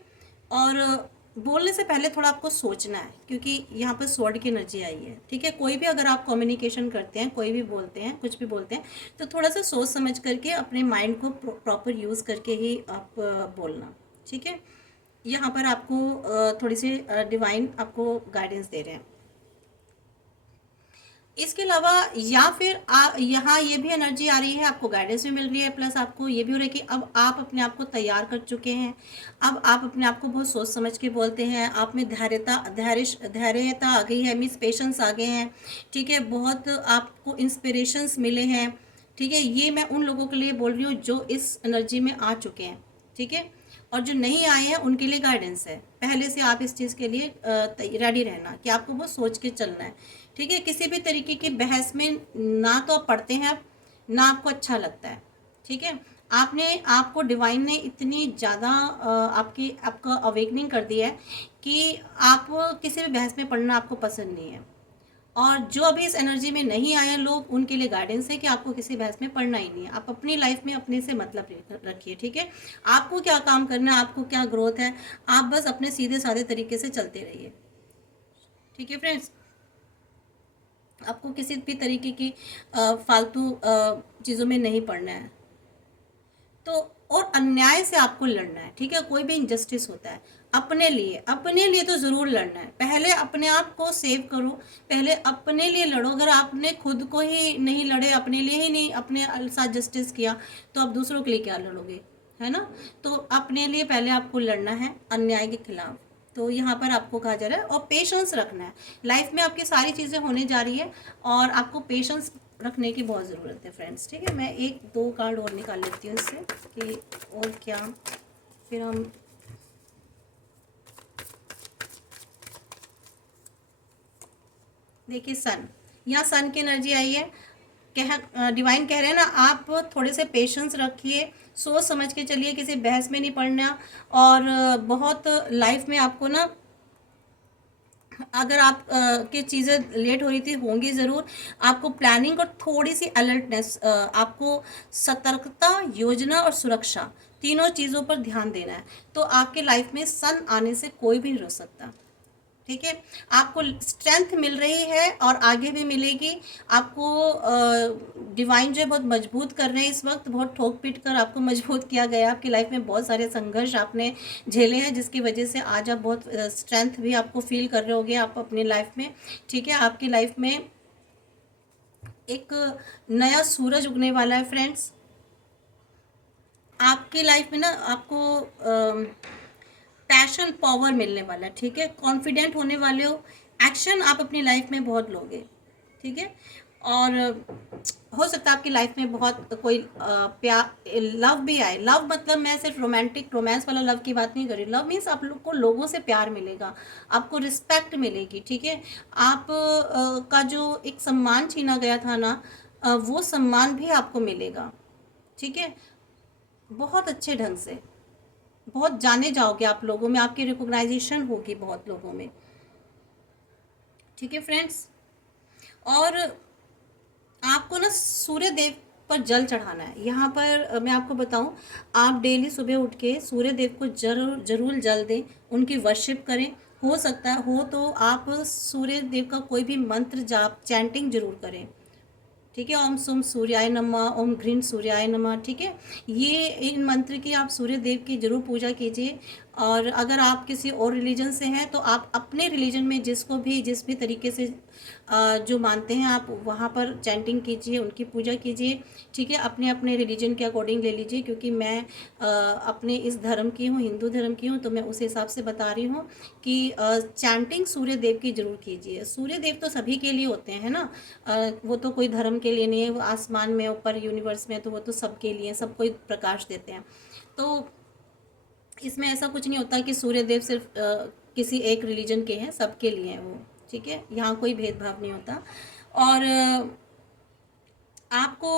और बोलने से पहले थोड़ा आपको सोचना है, क्योंकि यहाँ पर स्वॉर्ड की एनर्जी आई है। ठीक है, कोई भी अगर आप कम्युनिकेशन करते हैं, कोई भी बोलते हैं, कुछ भी बोलते हैं, तो थोड़ा सा सोच समझ करके अपने माइंड को प्रॉपर यूज़ करके ही आप बोलना। ठीक है, यहाँ पर आपको थोड़ी सी डिवाइन आपको गाइडेंस दे रहे हैं। इसके अलावा या फिर यहाँ ये भी एनर्जी आ रही है, आपको गाइडेंस भी मिल रही है, प्लस आपको ये भी हो रहा है कि अब आप अपने आप को तैयार कर चुके हैं। अब आप अपने आप को बहुत सोच समझ के बोलते हैं। आप में धैर्यता आ गई है, मीन्स पेशेंस आ गए हैं। ठीक है, बहुत आपको इंस्पिरेशंस मिले हैं। ठीक है, ये मैं उन लोगों के लिए बोल रही हूँ जो इस एनर्जी में आ चुके हैं। ठीक है, और जो नहीं आए हैं उनके लिए गाइडेंस है। पहले से आप इस चीज़ के लिए रेडी रहना कि आपको वो सोच के चलना है। ठीक है, किसी भी तरीके की बहस में ना तो आप पढ़ते हैं, ना आपको अच्छा लगता है। ठीक है, आपको डिवाइन ने इतनी ज़्यादा आपका अवेकनिंग कर दिया है कि आप किसी भी बहस में पढ़ना आपको पसंद नहीं है। और जो अभी इस एनर्जी में नहीं आए लोग, उनके लिए गाइडेंस है कि आपको किसी बहस में पढ़ना ही नहीं है। आप अपनी लाइफ में अपने से मतलब रखिए। ठीक है, आपको क्या काम करना है, आपको क्या ग्रोथ है, आप बस अपने सीधे साधे तरीके से चलते रहिए। ठीक है फ्रेंड्स, आपको किसी भी तरीके की फालतू चीज़ों में नहीं पड़ना है। तो और अन्याय से आपको लड़ना है। ठीक है, कोई भी इनजस्टिस होता है, अपने लिए तो ज़रूर लड़ना है। पहले अपने आप को सेव करो, पहले अपने लिए लड़ो। अगर आपने खुद को ही नहीं लड़े, अपने लिए ही नहीं अपने साथ जस्टिस किया, तो आप दूसरों के लिए क्या लड़ोगे, है ना। तो अपने लिए पहले आपको लड़ना है अन्याय के खिलाफ। तो यहाँ पर आपको कहा जा रहा है, और पेशेंस रखना है। लाइफ में आपकी सारी चीज़ें होने जा रही है, और आपको पेशेंस रखने की बहुत ज़रूरत है फ्रेंड्स। ठीक है, मैं एक दो कार्ड और निकाल लेती हूँ इससे कि और क्या, फिर हम देखिए सन, यहाँ सन की एनर्जी आई है। डिवाइन कह रहे हैं ना, आप थोड़े से पेशेंस रखिए, सोच समझ के चलिए, किसी बहस में नहीं पड़ना। और बहुत लाइफ में आपको ना, अगर आप की चीज़ें लेट हो रही थी, होंगी ज़रूर। आपको प्लानिंग और थोड़ी सी अलर्टनेस, आपको सतर्कता, योजना और सुरक्षा, तीनों चीज़ों पर ध्यान देना है। तो आपके लाइफ में सन आने से कोई भी नहीं रोक सकता। ठीक है, आपको स्ट्रेंथ मिल रही है और आगे भी मिलेगी। आपको डिवाइन जो है बहुत मजबूत कर रहे हैं इस वक्त, बहुत ठोक पीट कर आपको मजबूत किया गया। आपकी लाइफ में बहुत सारे संघर्ष आपने झेले हैं, जिसकी वजह से आज आप बहुत स्ट्रेंथ भी आपको फील कर रहे होगे आप अपनी लाइफ में। ठीक है, आपकी लाइफ में एक नया सूरज उगने वाला है फ्रेंड्स। आपकी लाइफ में ना आपको पैशन पावर मिलने वाला है, ठीक है। कॉन्फिडेंट होने वाले हो, एक्शन आप अपनी लाइफ में बहुत लोगे, ठीक है। और हो सकता है आपकी लाइफ में बहुत कोई प्यार लव भी आए। लव मतलब मैं सिर्फ रोमांटिक रोमांस वाला लव की बात नहीं कर रही। लव मीन्स आप लोग को लोगों से प्यार मिलेगा, आपको रिस्पेक्ट मिलेगी, ठीक है। आप का जो एक सम्मान छीना गया था ना, वो सम्मान भी आपको मिलेगा, ठीक है। बहुत अच्छे ढंग से बहुत जाने जाओगे आप लोगों में, आपकी रिकॉग्नाइजेशन होगी बहुत लोगों में, ठीक है फ्रेंड्स। और आपको ना सूर्य देव पर जल चढ़ाना है। यहाँ पर मैं आपको बताऊँ, आप डेली सुबह उठ के सूर्य देव को जरूर जरूर जल दें, उनकी वर्शिप करें। हो सकता है हो तो आप सूर्य देव का कोई भी मंत्र जाप चैंटिंग जरूर करें, ठीक है। ओम सुम सूर्याय नमः, ओम घ्रीं सूर्याय नमः, ठीक है। ये इन मंत्र की आप सूर्य देव की जरूर पूजा कीजिए। और अगर आप किसी और रिलीजन से हैं तो आप अपने रिलीजन में जिसको भी जिस भी तरीके से जो मानते हैं आप वहाँ पर चैंटिंग कीजिए, उनकी पूजा कीजिए, ठीक है। अपने अपने रिलीजन के अकॉर्डिंग ले लीजिए, क्योंकि मैं अपने इस धर्म की हूँ, हिंदू धर्म की हूँ, तो मैं उस हिसाब से बता रही हूँ कि चैंटिंग सूर्य देव की जरूर कीजिए। सूर्य देव तो सभी के लिए होते हैं ना, वो तो कोई धर्म के लिए नहीं है, वो आसमान में ऊपर यूनिवर्स में, तो वो तो सबके लिए, सबको ही प्रकाश देते हैं। तो इसमें ऐसा कुछ नहीं होता कि सूर्य देव सिर्फ किसी एक रिलीजन के हैं, सबके लिए हैं वो, ठीक है। यहाँ कोई भेदभाव नहीं होता। और आपको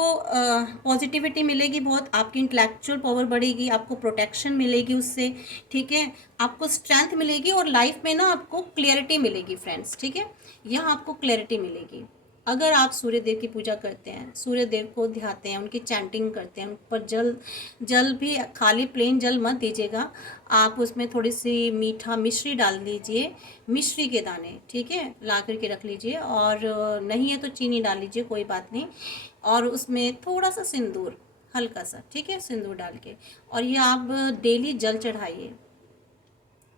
पॉजिटिविटी मिलेगी बहुत, आपकी इंटेलेक्चुअल पावर बढ़ेगी, आपको प्रोटेक्शन मिलेगी उससे, ठीक है। आपको स्ट्रेंथ मिलेगी और लाइफ में ना आपको क्लियरिटी मिलेगी फ्रेंड्स, ठीक है। यहाँ आपको क्लियरिटी मिलेगी अगर आप सूर्य देव की पूजा करते हैं, सूर्य देव को ध्याते हैं, उनकी चैंटिंग करते हैं। उन पर जल जल भी खाली प्लेन जल मत दीजिएगा, आप उसमें थोड़ी सी मीठा मिश्री डाल दीजिए, मिश्री के दाने, ठीक है, ला करके रख लीजिए। और नहीं है तो चीनी डाल लीजिए, कोई बात नहीं। और उसमें थोड़ा सा सिंदूर, हल्का सा, ठीक है, सिंदूर डाल के, और ये आप डेली जल चढ़ाइए,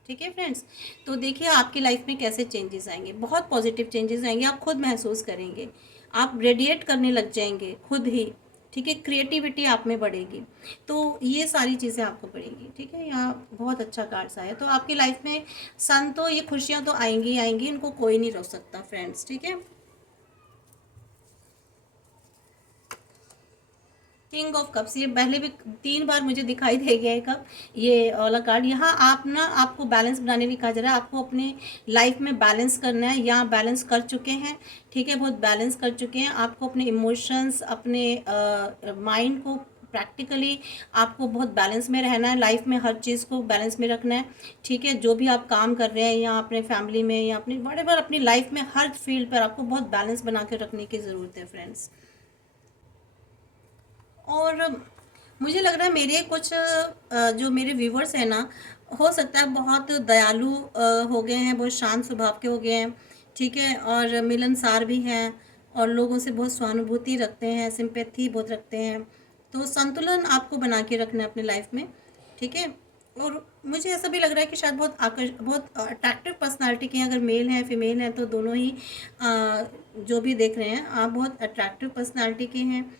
ठीक है फ्रेंड्स। तो देखिए आपकी लाइफ में कैसे चेंजेस आएंगे, बहुत पॉजिटिव चेंजेस आएंगे, आप खुद महसूस करेंगे, आप रेडिएट करने लग जाएंगे खुद ही, ठीक है। क्रिएटिविटी आप में बढ़ेगी, तो ये सारी चीज़ें आपको बढ़ेंगी, ठीक है। यहाँ बहुत अच्छा कार्ड्स आया, तो आपकी लाइफ में सन तो ये खुशियाँ तो आएंगी ही आएंगी, इनको कोई नहीं रोक सकता फ्रेंड्स, ठीक है। किंग ऑफ कप्स, ये पहले भी 3 बार मुझे दिखाई दे गया है कप, ये वाला कार्ड। यहाँ आप ना आपको बैलेंस बनाने भी कहा जा रहा है, आपको अपने लाइफ में बैलेंस करना है, यहाँ बैलेंस कर चुके हैं, ठीक है, बहुत बैलेंस कर चुके हैं। आपको अपने इमोशंस, अपने माइंड को प्रैक्टिकली आपको बहुत बैलेंस में रहना है, लाइफ में हर चीज़ को बैलेंस में रखना है, ठीक है। जो भी आप काम कर रहे हैं या अपने फैमिली में या अपनी व्हाटएवर अपनी लाइफ में हर फील्ड पर आपको बहुत बैलेंस बना के रखने की ज़रूरत है फ्रेंड्स। और मुझे लग रहा है मेरे कुछ जो मेरे व्यूवर्स हैं ना, हो सकता है बहुत दयालु हो गए हैं, बहुत शांत स्वभाव के हो गए हैं, ठीक है, और मिलनसार भी हैं, और लोगों से बहुत सहानुभूति रखते हैं, सिंपैथी बहुत रखते हैं। तो संतुलन आपको बना के रखना है अपनी लाइफ में, ठीक है। और मुझे ऐसा भी लग रहा है कि शायद बहुत अट्रैक्टिव पर्सनालिटी के हैं, अगर मेल हैं फीमेल हैं तो दोनों ही जो भी देख रहे हैं आप बहुत अट्रैक्टिव पर्सनालिटी के हैं।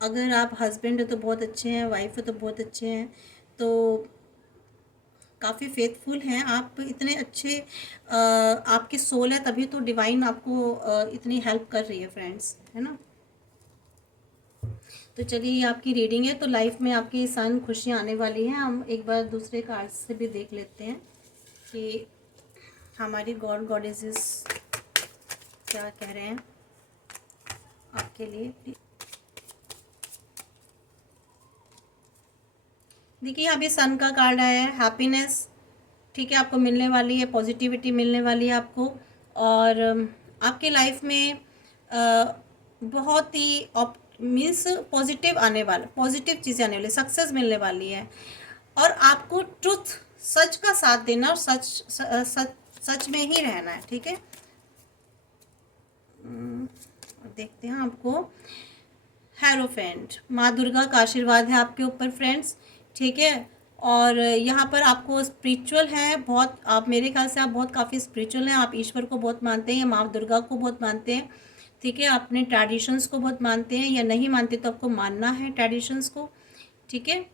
अगर आप हस्बैंड है तो बहुत अच्छे हैं, वाइफ है तो बहुत अच्छे हैं, तो काफ़ी फेथफुल हैं आप, इतने अच्छे आपकी सोल है, तभी तो डिवाइन आपको इतनी हेल्प कर रही है फ्रेंड्स, है ना। तो चलिए ये आपकी रीडिंग है, तो लाइफ में आपकी सन खुशियाँ आने वाली हैं। हम एक बार दूसरे कार्ड से भी देख लेते हैं कि हमारी गॉड गॉडेसेस क्या कह रहे हैं आपके लिए। देखिए यहाँ भी सन का कार्ड आया है, हैप्पीनेस, ठीक है, आपको मिलने वाली है, पॉजिटिविटी मिलने वाली है आपको। और आपके लाइफ में बहुत ही मीन्स पॉजिटिव आने वाला, पॉजिटिव चीज़ें आने वाली, सक्सेस मिलने वाली है। और आपको ट्रुथ, सच का साथ देना और सच में ही रहना है, ठीक है। देखते हैं आपको हेरोफेंट, माँ दुर्गा का आशीर्वाद है आपके ऊपर फ्रेंड्स, ठीक है। और यहाँ पर आपको स्पिरिचुअल है बहुत, आप मेरे ख्याल से आप बहुत काफ़ी स्पिरिचुअल हैं, आप ईश्वर को बहुत मानते हैं, माँ दुर्गा को बहुत मानते हैं, ठीक है। अपने ट्रेडिशंस को बहुत मानते हैं, या नहीं मानते तो आपको मानना है ट्रेडिशंस को, ठीक है।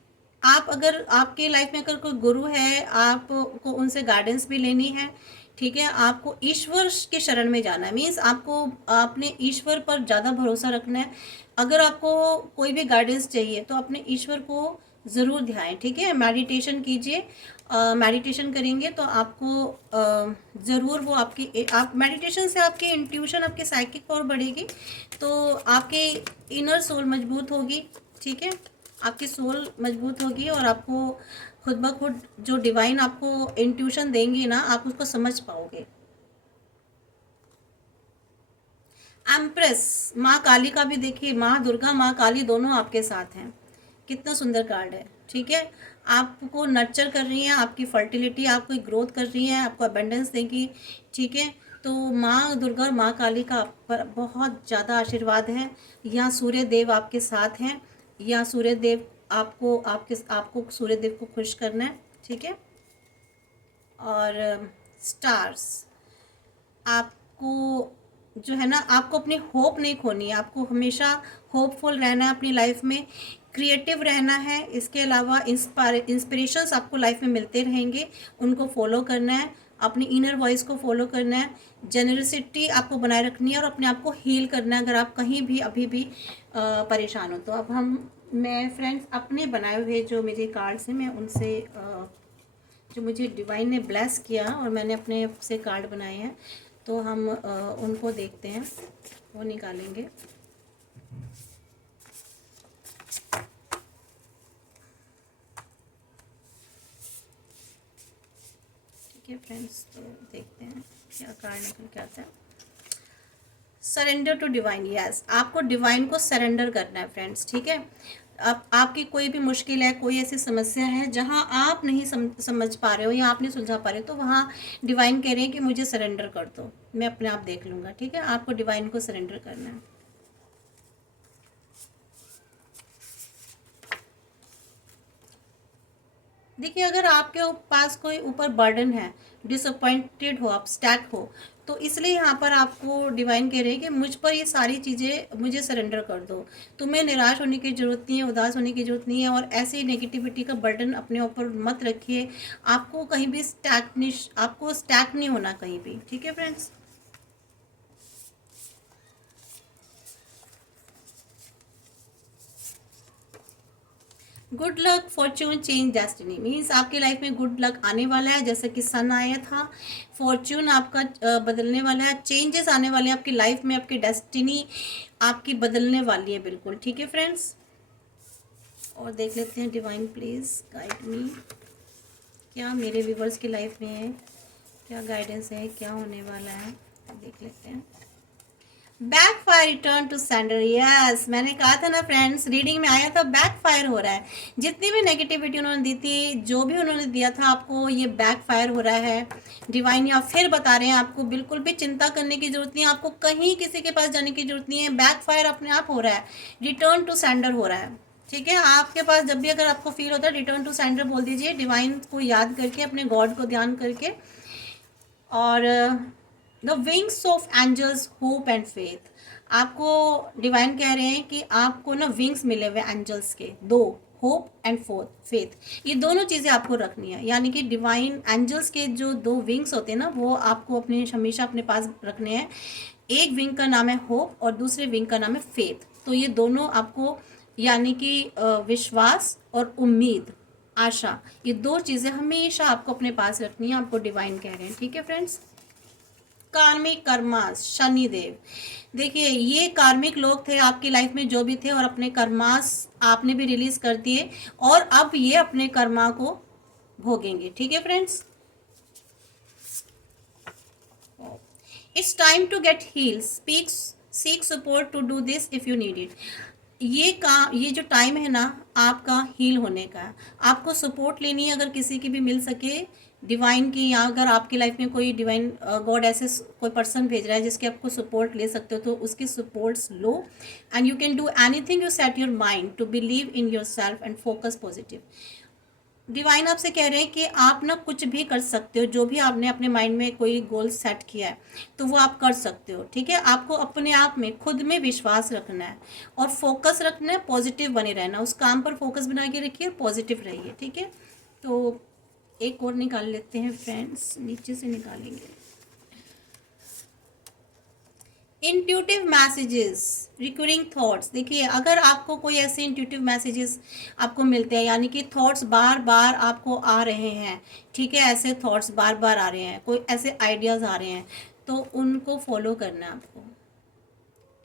आप अगर आपके लाइफ में अगर कोई गुरु है, आपको उनसे गाइडेंस भी लेनी है, ठीक है। आपको ईश्वर के शरण में जाना है, मीन्स आपको अपने ईश्वर पर ज़्यादा भरोसा रखना है। अगर आपको कोई भी गाइडेंस चाहिए तो अपने ईश्वर को ज़रूर ध्याएं, ठीक है। मेडिटेशन कीजिए, मेडिटेशन करेंगे तो आपको ज़रूर वो आपकी आप मेडिटेशन से आपकी इंट्यूशन, आपकी साइकिक पावर बढ़ेगी, तो आपके इनर सोल मजबूत होगी, ठीक है। आपकी सोल मजबूत होगी और आपको खुद ब खुद जो डिवाइन आपको इंट्यूशन देंगी ना, आप उसको समझ पाओगे। एम्प्रेस, माँ काली का भी देखिए, माँ दुर्गा माँ काली दोनों आपके साथ हैं। कितना सुंदर कार्ड है, ठीक है। आपको नर्चर कर रही हैं, आपकी फर्टिलिटी, आपको ग्रोथ कर रही हैं, आपको अबेंडेंस देगी, ठीक है। तो माँ दुर्गा और माँ काली का आप पर बहुत ज़्यादा आशीर्वाद है। यहाँ सूर्य देव आपके साथ हैं, यहाँ सूर्य देव आपको सूर्य देव को खुश करना है, ठीक है। और स्टार्स, आपको जो है ना, आपको अपनी होप नहीं खोनी है, आपको हमेशा होपफुल रहना है अपनी लाइफ में, क्रिएटिव रहना है। इसके अलावा इंस्पिरेशंस आपको लाइफ में मिलते रहेंगे, उनको फॉलो करना है, अपनी इनर वॉइस को फॉलो करना है, जेनरसिटी आपको बनाए रखनी है और अपने आप को हील करना है अगर आप कहीं भी अभी भी परेशान हो तो। अब मैं फ्रेंड्स अपने बनाए हुए जो मेरे कार्ड्स हैं, मैं उनसे जो मुझे डिवाइन ने ब्लेस किया और मैंने अपने से कार्ड बनाए हैं, तो हम उनको देखते हैं, वो निकालेंगे। ठीक है फ्रेंड्स, तो देखते हैं क्या कार्ड निकल के आता है। सरेंडर टू डिवाइन, यस, आपको डिवाइन को सरेंडर करना है फ्रेंड्स, ठीक है। आपकी कोई भी मुश्किल है, कोई ऐसी समस्या है जहां आप नहीं समझ पा रहे हो या आप नहीं सुलझा पा रहे हो, तो वहां डिवाइन कह रहे हैं कि मुझे सरेंडर कर दो, मैं अपने आप देख लूँगा, ठीक है। आपको डिवाइन को सरेंडर करना है। देखिए, अगर आपके पास कोई ऊपर बर्डन है, डिसअपॉइंटेड हो, आप स्टैक हो, तो इसलिए यहाँ पर आपको डिवाइन कह रहे हैं कि मुझ पर ये सारी चीज़ें मुझे सरेंडर कर दो। तुम्हें निराश होने की ज़रूरत नहीं है, उदास होने की ज़रूरत नहीं है, और ऐसी नेगेटिविटी का बर्डन अपने ऊपर मत रखिए। आपको कहीं भी आपको स्टैक नहीं होना कहीं भी, ठीक है friends. Good luck, Fortune, change, destiny, means आपकी लाइफ में गुड लक आने वाला है, जैसे कि सन आया था। फॉर्च्यून आपका बदलने वाला है, चेंजेस आने वाले हैं आपकी लाइफ में, आपकी डेस्टिनी आपकी बदलने वाली है, बिल्कुल, ठीक है फ्रेंड्स। और देख लेते हैं, डिवाइन प्लीज गाइड मी, क्या मेरे व्यूवर्स की लाइफ में है, क्या गाइडेंस है, क्या होने वाला है, देख लेते हैं। Backfire return to sender, yes, मैंने कहा था ना फ्रेंड्स, रीडिंग में आया था, बैक फायर हो रहा है। जितनी भी नेगेटिविटी उन्होंने दी थी, जो भी उन्होंने दिया था आपको, ये बैक फायर हो रहा है। डिवाइन या फिर बता रहे हैं आपको बिल्कुल भी चिंता करने की जरूरत नहीं है, आपको कहीं किसी के पास जाने की जरूरत नहीं है, बैक फायर अपने आप हो रहा है, रिटर्न टू सेंडर हो रहा है, ठीक है। आपके पास जब भी अगर आपको फील होता है, रिटर्न टू सेंडर बोल दीजिए, डिवाइन को याद करके, अपने गॉड को ध्यान करके। और the wings of angels, hope and faith, आपको डिवाइन कह रहे हैं कि आपको ना विंग्स मिले हुए एंजल्स के, दो, होप एंड फेथ, ये दोनों चीज़ें आपको रखनी है। यानी कि डिवाइन एंजल्स के जो दो विंग्स होते हैं ना, वो आपको अपने हमेशा अपने पास रखने हैं। एक विंग का नाम है होप और दूसरे विंग का नाम है फेथ। तो ये दोनों आपको, यानी कि विश्वास और उम्मीद, आशा, ये दो चीज़ें हमेशा आपको अपने पास रखनी है, आपको डिवाइन कह रहे हैं, ठीक है फ्रेंड्स। कार्मिक कर्मास, शनिदेव, देखिए ये कार्मिक लोग थे आपकी लाइफ में जो भी थे, और अपने कर्मास आपने भी रिलीज कर दिए, और अब ये अपने कर्मा को भोगेंगे, ठीक है friends. It's time to get heal, speak, seek support to do this if you need it. ये जो टाइम है ना आपका हील होने का, आपको सपोर्ट लेनी है, अगर किसी की भी मिल सके डिवाइन की, या अगर आपकी लाइफ में कोई डिवाइन गॉड ऐसे कोई पर्सन भेज रहा है जिसके आपको सपोर्ट ले सकते हो, तो उसकी सपोर्ट्स लो। And you can do anything, you set your mind to believe in yourself and focus positive. Divine आपसे कह रहे हैं कि आप ना कुछ भी कर सकते हो, जो भी आपने अपने माइंड में कोई गोल सेट किया है तो वो आप कर सकते हो, ठीक है। आपको अपने आप में खुद में विश्वास रखना है और फोकस रखना है, पॉजिटिव बने रहना, उस काम पर फोकस बना के रखिए और पॉजिटिव रहिए, ठीक है। तो एक और निकाल लेते हैं फ्रेंड्स, नीचे से निकालेंगे। Intuitive messages, recurring thoughts. देखिए, अगर आपको कोई ऐसे इंट्यूटिव मैसेजेस आपको मिलते हैं, यानी कि थॉट्स बार बार आपको आ रहे हैं, ठीक है, ऐसे थॉट्स बार बार आ रहे हैं, कोई ऐसे आइडियाज़ आ रहे हैं, तो उनको फॉलो करना है आपको,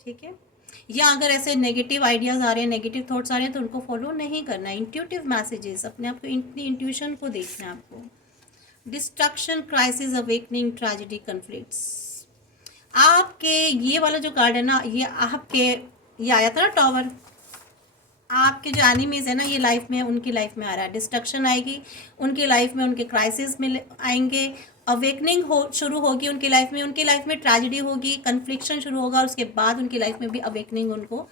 ठीक है। या अगर ऐसे नेगेटिव आइडियाज़ आ रहे हैं, नेगेटिव थॉट्स आ रहे हैं, तो उनको फॉलो नहीं करना है। इंट्यूटिव मैसेजेस, अपने आप को, इंट्यूशन को देखना है आपको। Destruction, crisis, awakening, tragedy, conflicts. आपके ये वाला जो कार्ड है ना, ये आपके, ये आया था ना टॉवर, आपके जो एनिमीज है ना, ये लाइफ में, उनकी लाइफ में आ रहा है, डिस्ट्रक्शन आएगी उनकी लाइफ में, उनके क्राइसिस में आएंगे, अवेकनिंग हो शुरू होगी उनकी लाइफ में, उनकी लाइफ में ट्रेजेडी होगी, कन्फ्लिक्शन शुरू होगा, और उसके बाद उनकी लाइफ में भी अवेकनिंग उनको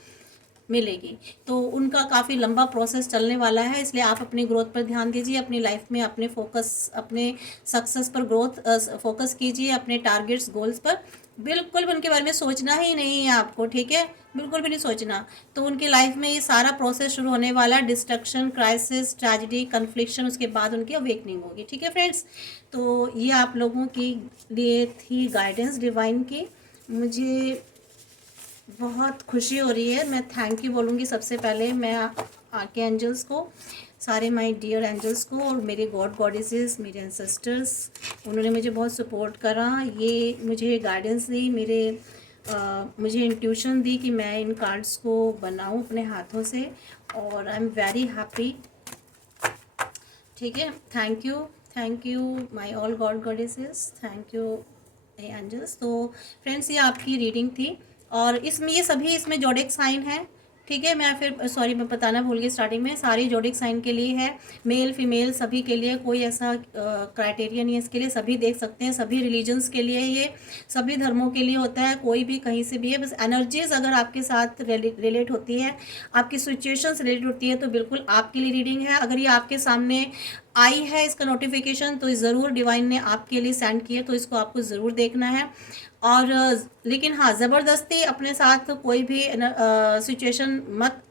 मिलेगी। तो उनका काफ़ी लंबा प्रोसेस चलने वाला है, इसलिए आप अपनी ग्रोथ पर ध्यान दीजिए, अपनी लाइफ में अपने फोकस, अपने सक्सेस पर ग्रोथ फोकस कीजिए, अपने टारगेट्स, गोल्स पर। बिल्कुल भी उनके बारे में सोचना ही नहीं है आपको, ठीक है, बिल्कुल भी नहीं सोचना। तो उनकी लाइफ में ये सारा प्रोसेस शुरू होने वाला है, डिस्ट्रक्शन, क्राइसिस, ट्रेजेडी, कन्फ्लिक्शन, उसके बाद उनकी अवेकनिंग होगी, ठीक है फ्रेंड्स। तो ये आप लोगों के लिए थी गाइडेंस डिवाइन की। मुझे बहुत खुशी हो रही है, मैं थैंक यू बोलूँगी सबसे पहले मैं आर्के एंजल्स को, सारे माय डियर एंजल्स को, और मेरे गॉड गॉडेसेस, मेरे एंसेस्टर्स, उन्होंने मुझे बहुत सपोर्ट करा, ये मुझे गाइडेंस दी, मुझे इंट्यूशन दी कि मैं इन कार्ड्स को बनाऊं अपने हाथों से, और आई एम वेरी हैप्पी, ठीक है। Thank you my all god goddesses, thank you angels. तो फ्रेंड्स, ये आपकी रीडिंग थी, और इसमें ये सभी इसमें जोडिक साइन है, ठीक है। मैं फिर सॉरी, मैं बताना भूल गई स्टार्टिंग में, सारी जोडिक साइन के लिए है, मेल फीमेल सभी के लिए, कोई ऐसा क्राइटेरिया नहीं है इसके लिए, सभी देख सकते हैं, सभी रिलीजन्स के लिए, ये सभी धर्मों के लिए होता है, कोई भी कहीं से भी है। बस एनर्जीज अगर आपके साथ रिलेट होती है, आपकी सिचुएशंस रिलेट होती है, तो बिल्कुल आपके लिए रीडिंग है। अगर ये आपके सामने आई है इसका नोटिफिकेशन, तो ज़रूर डिवाइन ने आपके लिए सेंड किया, तो इसको आपको ज़रूर देखना है। और लेकिन हाँ, ज़बरदस्ती अपने साथ कोई भी सिचुएशन मत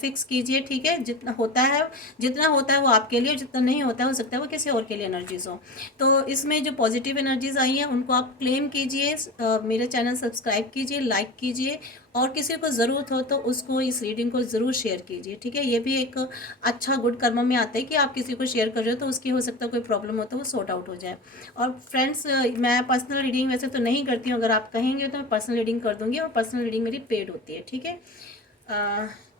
फिक्स कीजिए, ठीक है। जितना होता है वो आपके लिए, जितना नहीं होता है, हो सकता है वो किसी और के लिए एनर्जीज हो। तो इसमें जो पॉजिटिव एनर्जीज आई हैं उनको आप क्लेम कीजिए, मेरे चैनल सब्सक्राइब कीजिए, लाइक कीजिए, और किसी को ज़रूरत हो तो उसको इस रीडिंग को ज़रूर शेयर कीजिए, ठीक है। ये भी एक अच्छा गुड कर्म में आता है कि आप किसी को शेयर कर रहे हो तो उसकी हो सकता है कोई प्रॉब्लम हो तो वो सॉर्ट आउट हो जाए। और फ्रेंड्स, मैं पर्सनल रीडिंग वैसे तो नहीं करती हूँ, अगर आप कहेंगे तो मैं पर्सनल रीडिंग कर दूँगी, और पर्सनल रीडिंग मेरी पेड होती है, ठीक है।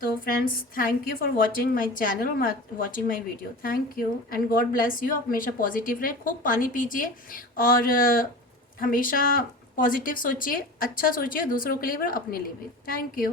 तो friends, thank you for watching my channel और watching my video, thank you and God bless you. आप हमेशा पॉजिटिव रहें, खूब पानी पीजिए, और हमेशा पॉजिटिव सोचिए, अच्छा सोचिए, दूसरों के लिए भी, अपने लिए भी। Thank you.